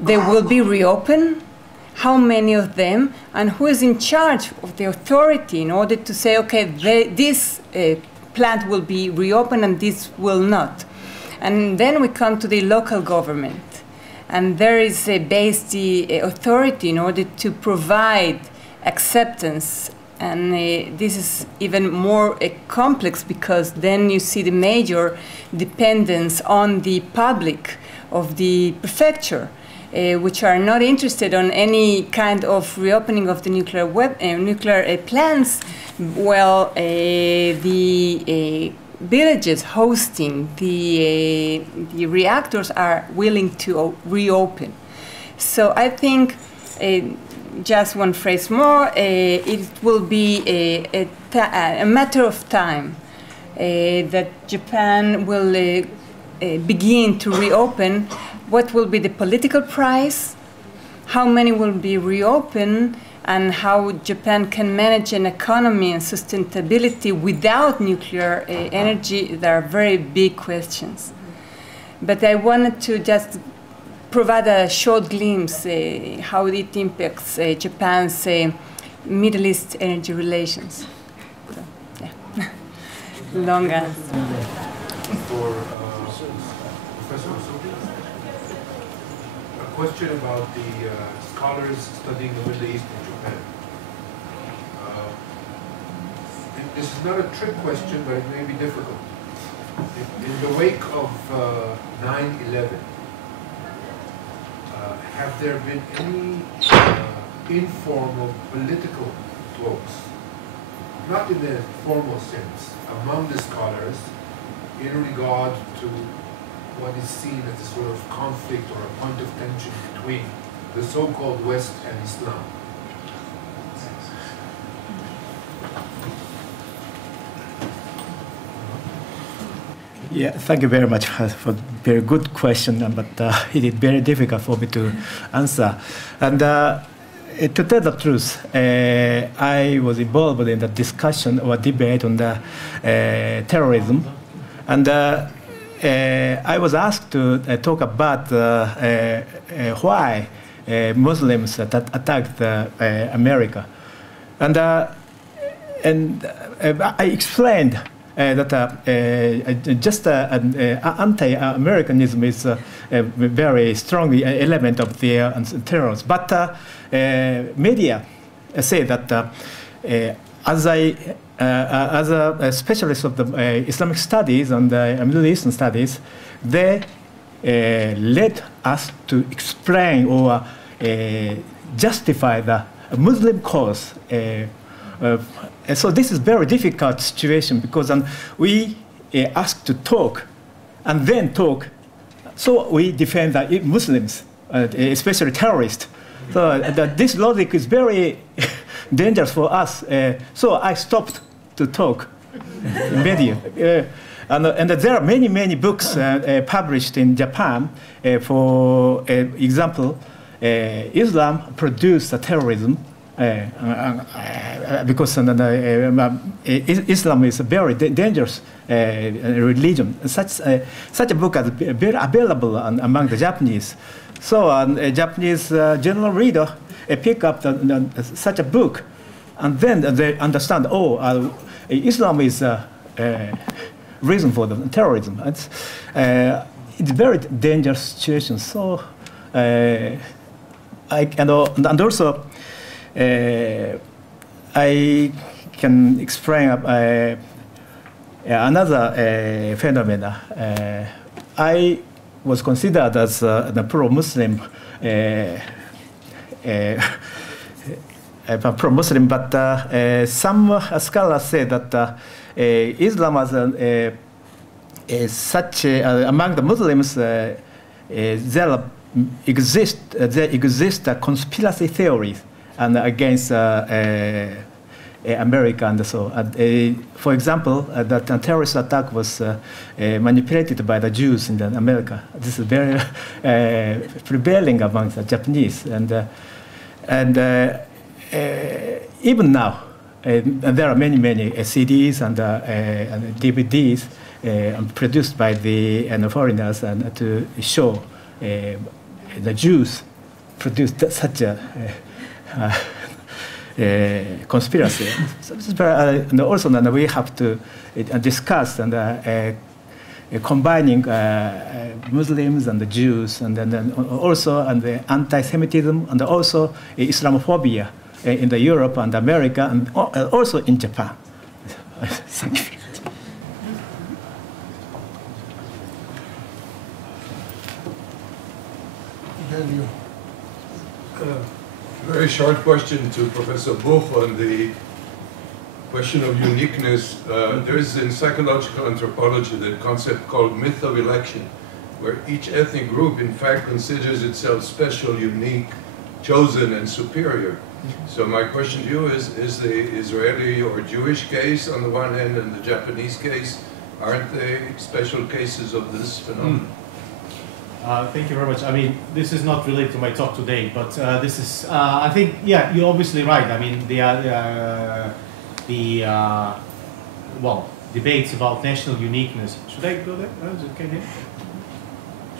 they will be reopened. How many of them, and who is in charge of the authority in order to say, okay, this plant will be reopened and this will not. And then we come to the local government, and there is based the authority in order to provide acceptance, and this is even more complex because then you see the major dependence on the public of the prefecture, which are not interested on any kind of reopening of the nuclear plants. Well, the villages hosting the reactors are willing to reopen. So I think. Just one phrase more, it will be a matter of time that Japan will begin to reopen. What will be the political price, how many will be reopened, and how Japan can manage an economy and sustainability without nuclear energy, there are very big questions. But I wanted to just provide a short glimpse how it impacts Japan's Middle East energy relations. So, yeah. Long answer. For Professor, a question about the scholars studying the Middle East in Japan. This is not a trick question, but it may be difficult. In the wake of 9/11, have there been any informal political talks, not in the formal sense, among the scholars in regard to what is seen as a sort of conflict or a point of tension between the so-called West and Islam? Yeah, thank you very much for a very good question, but it is very difficult for me to answer. And to tell the truth, I was involved in the discussion or debate on the terrorism, and I was asked to talk about why Muslims attacked America, and I explained that just anti-Americanism is a very strong element of their terrorism. But media say that as a specialist of the Islamic studies and Middle Eastern studies, they led us to explain or justify the Muslim cause. So this is a very difficult situation because we asked to talk and then talk. So we defend the Muslims, especially terrorists. So this logic is very dangerous for us. So I stopped to talk in media. And there are many, many books published in Japan. For example, Islam produced terrorism. Because Islam is a very dangerous religion. Such a book is very available among the Japanese. So a Japanese general reader pick up such a book, and then they understand, Islam is a reason for the terrorism. It's a very dangerous situation. So and also. I can explain another phenomenon. I was considered as a pro-Muslim, but some scholars say that Islam as such among the Muslims there exist conspiracy theories and against America and so. For example, that terrorist attack was manipulated by the Jews in America. This is very prevailing among the Japanese, and even now there are many CDs and DVDs produced by the foreigners and to show the Jews produced such a conspiracy. So this is very, and also we have to discuss and combining Muslims and the Jews, and then also and the anti-Semitism and also Islamophobia in the Europe and America and also in Japan. Thank you. Very short question to Professor Bukh on the question of uniqueness. There is in psychological anthropology the concept called myth of election, where each ethnic group in fact considers itself special, unique, chosen, and superior. So my question to you is the Israeli or Jewish case on the one hand and the Japanese case, aren't they special cases of this phenomenon? Thank you very much. I mean, this is not related to my talk today, but this is, I think, yeah, you're obviously right. I mean, well, debates about national uniqueness. Should I go there? Oh, is it okay here?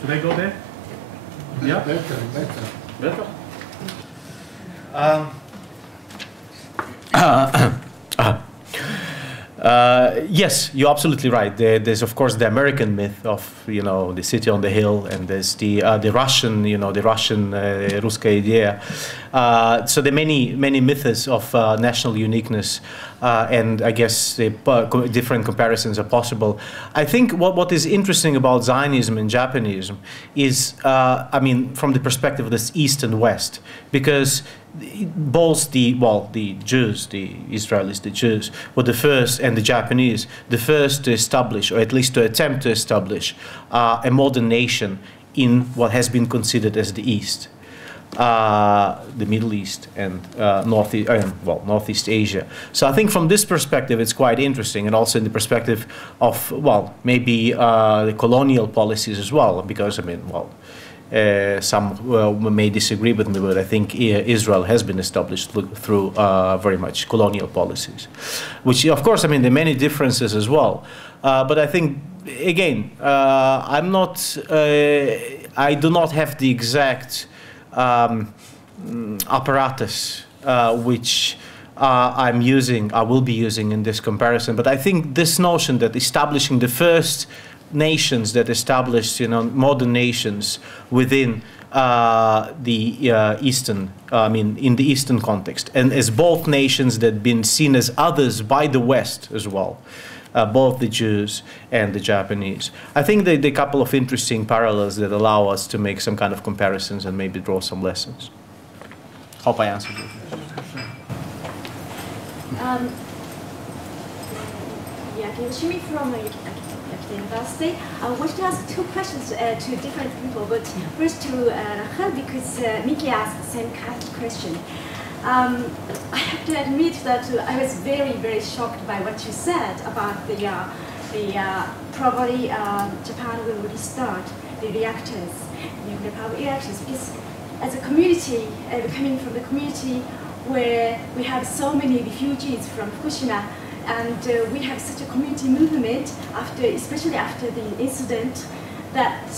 Should I go there? Yeah? Better. Yes, you're absolutely right. There's of course the American myth of the city on the hill, and there's the Russian the Russian Ruskaya idea. So there are many myths of national uniqueness, and I guess the different comparisons are possible. I think what is interesting about Zionism and Japanism is, I mean, from the perspective of this East and West, because both the Jews, the Israelis, the Jews, were the first, and the Japanese, the first to establish, or at least to attempt to establish, a modern nation in what has been considered as the East, the Middle East, and Northeast Asia. So I think from this perspective, it's quite interesting, and also in the perspective of maybe the colonial policies as well, because I mean some may disagree with me, but I think Israel has been established through very much colonial policies, which, of course, I mean, there are many differences as well. But I think, again, I do not have the exact apparatus which I will be using in this comparison. But I think this notion that establishing the first nations that established, modern nations within the Eastern, in the Eastern context, and as both nations that have been seen as others by the West as well, both the Jews and the Japanese. I think there are a couple of interesting parallels that allow us to make some kind of comparisons and maybe draw some lessons. Hope I answered your question. Usuki from University. I wish to ask two questions to different people, but first to Raquel, because Miki asked the same kind of question. I have to admit that I was very, very shocked by what you said about the probably Japan will restart the reactors, nuclear power reactors, because as a community, coming from the community where we have so many refugees from Fukushima, and we have such a community movement, especially after the incident, that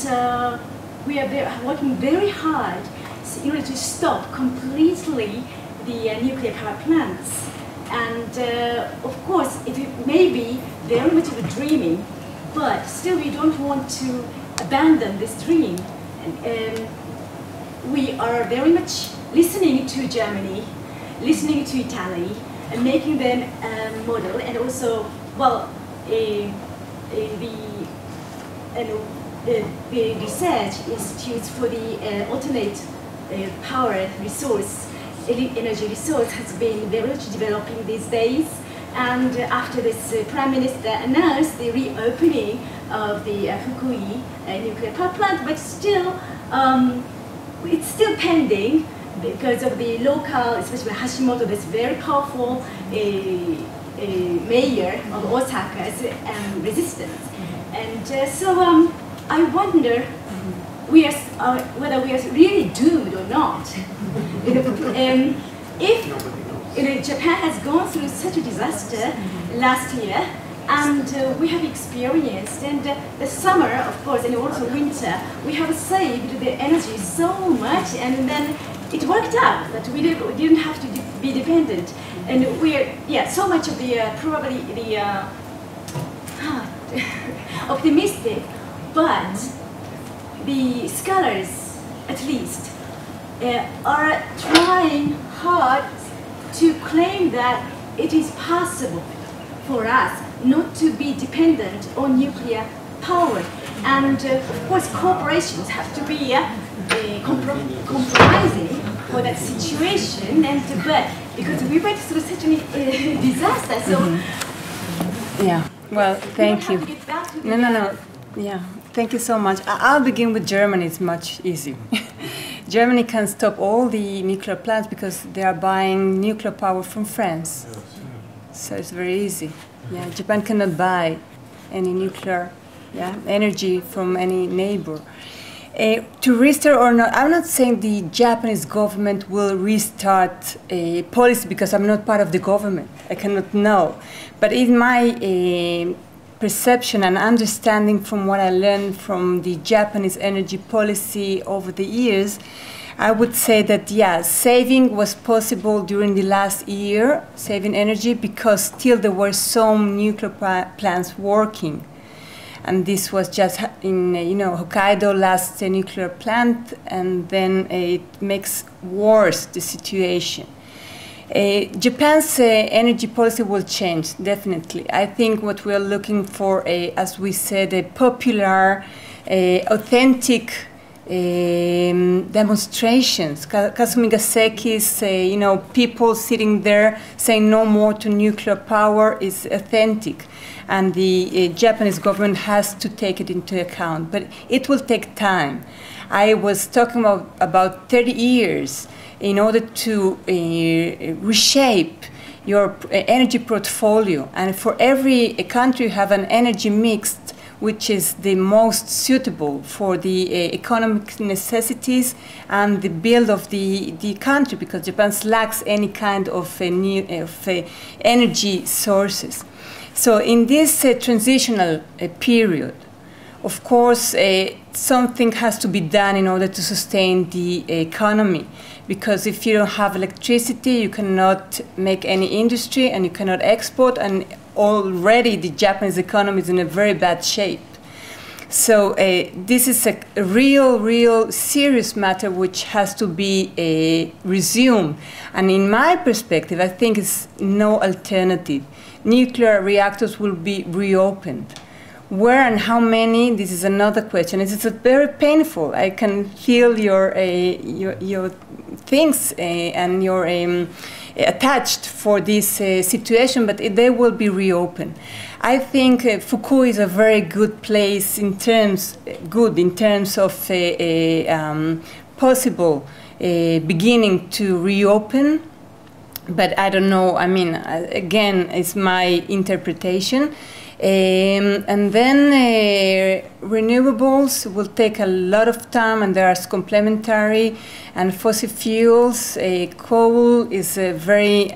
we are working very hard in order to stop completely the nuclear power plants. And of course, it may be very much of a dreaming, but still we don't want to abandon this dream. And, we are very much listening to Germany, listening to Italy, and making them a model, and also, the research institutes for the alternate power resource, energy resource, has been very much developing these days. And after this Prime Minister announced the reopening of the Fukui nuclear power plant, but still, it's still pending because of the local, especially Hashimoto, this very powerful mayor of Osaka's resistance. And so I wonder whether we are really doomed or not. If Japan has gone through such a disaster last year, and we have experienced, and the summer, of course, and also winter, we have saved the energy so much, and then it worked out that we didn't have to be dependent. And we're, so much of the, probably the optimistic, but the scholars, at least, are trying hard to claim that it is possible for us not to be dependent on nuclear power. And of course, corporations have to be compromising for that situation, but because we went through such a disaster, so... Yeah, well, thank you. No. Yeah, thank you so much. I'll begin with Germany. It's much easier. Germany can stop all the nuclear plants because they are buying nuclear power from France. So it's very easy. Yeah, Japan cannot buy any nuclear energy from any neighbor. To restart or not, I'm not saying the Japanese government will restart a policy because I'm not part of the government. I cannot know. But in my perception and understanding from what I learned from the Japanese energy policy over the years, I would say that, yeah, saving was possible during the last year, saving energy, because still there were some nuclear plants working. And this was just in, Hokkaido last nuclear plant, and then it makes worse the situation. Japan's energy policy will change, definitely. I think what we are looking for, as we said, a popular, authentic demonstrations. Kazumi Gaseki's, people sitting there saying no more to nuclear power is authentic. And the Japanese government has to take it into account. But it will take time. I was talking about 30 years in order to reshape your energy portfolio. And for every country, you have an energy mix which is the most suitable for the economic necessities and the build of the country, because Japan lacks any kind of energy sources. So in this transitional period, of course, something has to be done in order to sustain the economy, because if you don't have electricity, you cannot make any industry and you cannot export, and already the Japanese economy is in a very bad shape. So this is a real serious matter which has to be resumed. And in my perspective, I think it's no alternative. Nuclear reactors will be reopened. Where and how many? This is another question. It's very painful. I can feel your things and your attached for this situation, but they will be reopened. I think Fukui is a very good place in terms of possible beginning to reopen. But I don't know. I mean, again, it's my interpretation. And then renewables will take a lot of time, and they are complementary. And fossil fuels, coal is very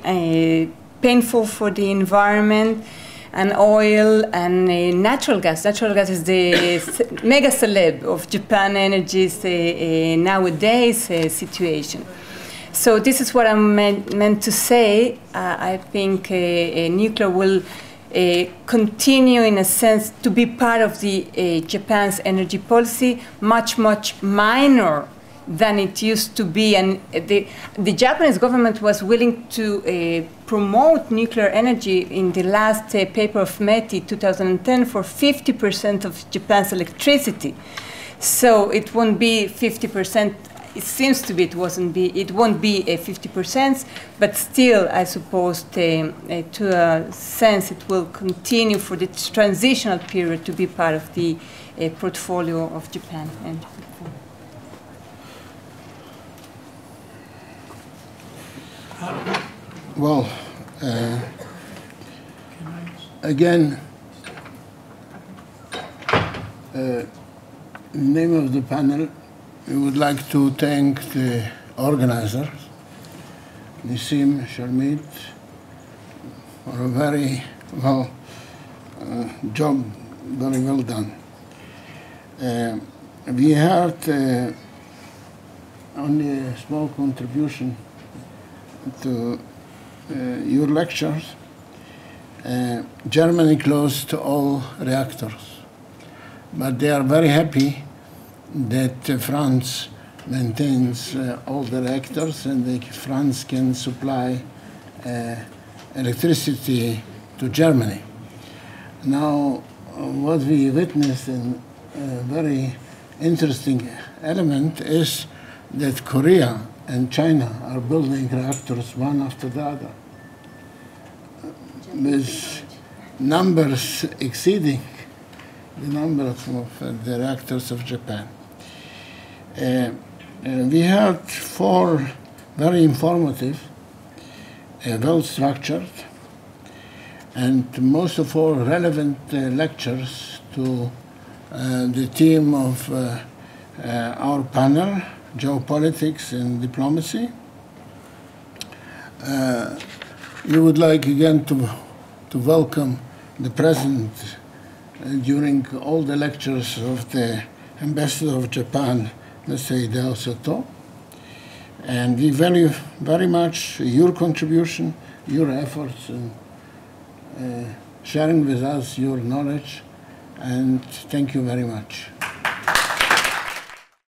painful for the environment, and oil and natural gas. Natural gas is the mega celeb of Japan Energy's nowadays situation. So this is what I meant to say. I think nuclear will continue, in a sense, to be part of the Japan's energy policy, much minor than it used to be. And the Japanese government was willing to promote nuclear energy in the last paper of METI 2010 for 50% of Japan's electricity. So it won't be 50%. It seems to be it won't be 50%, but still, I suppose, to a sense, it will continue for the transitional period to be part of the portfolio of Japan. Well, again, in the name of the panel, we would like to thank the organizers, Nissim, Sharmit, for a very job, very well done. We had only a small contribution to your lectures. Germany closed all reactors, but they are very happy that France maintains all the reactors, and France can supply electricity to Germany. Now, what we witnessed in a very interesting element is that Korea and China are building reactors one after the other, with numbers exceeding the number of the reactors of Japan. We had 4 very informative, well-structured, and most of all relevant lectures to the theme of our panel, Geopolitics and Diplomacy. We would like again to welcome the President during all the lectures of the Ambassador of Japan, Mr. Hideo Sato. And we value very much your contribution, your efforts, and sharing with us your knowledge. And thank you very much.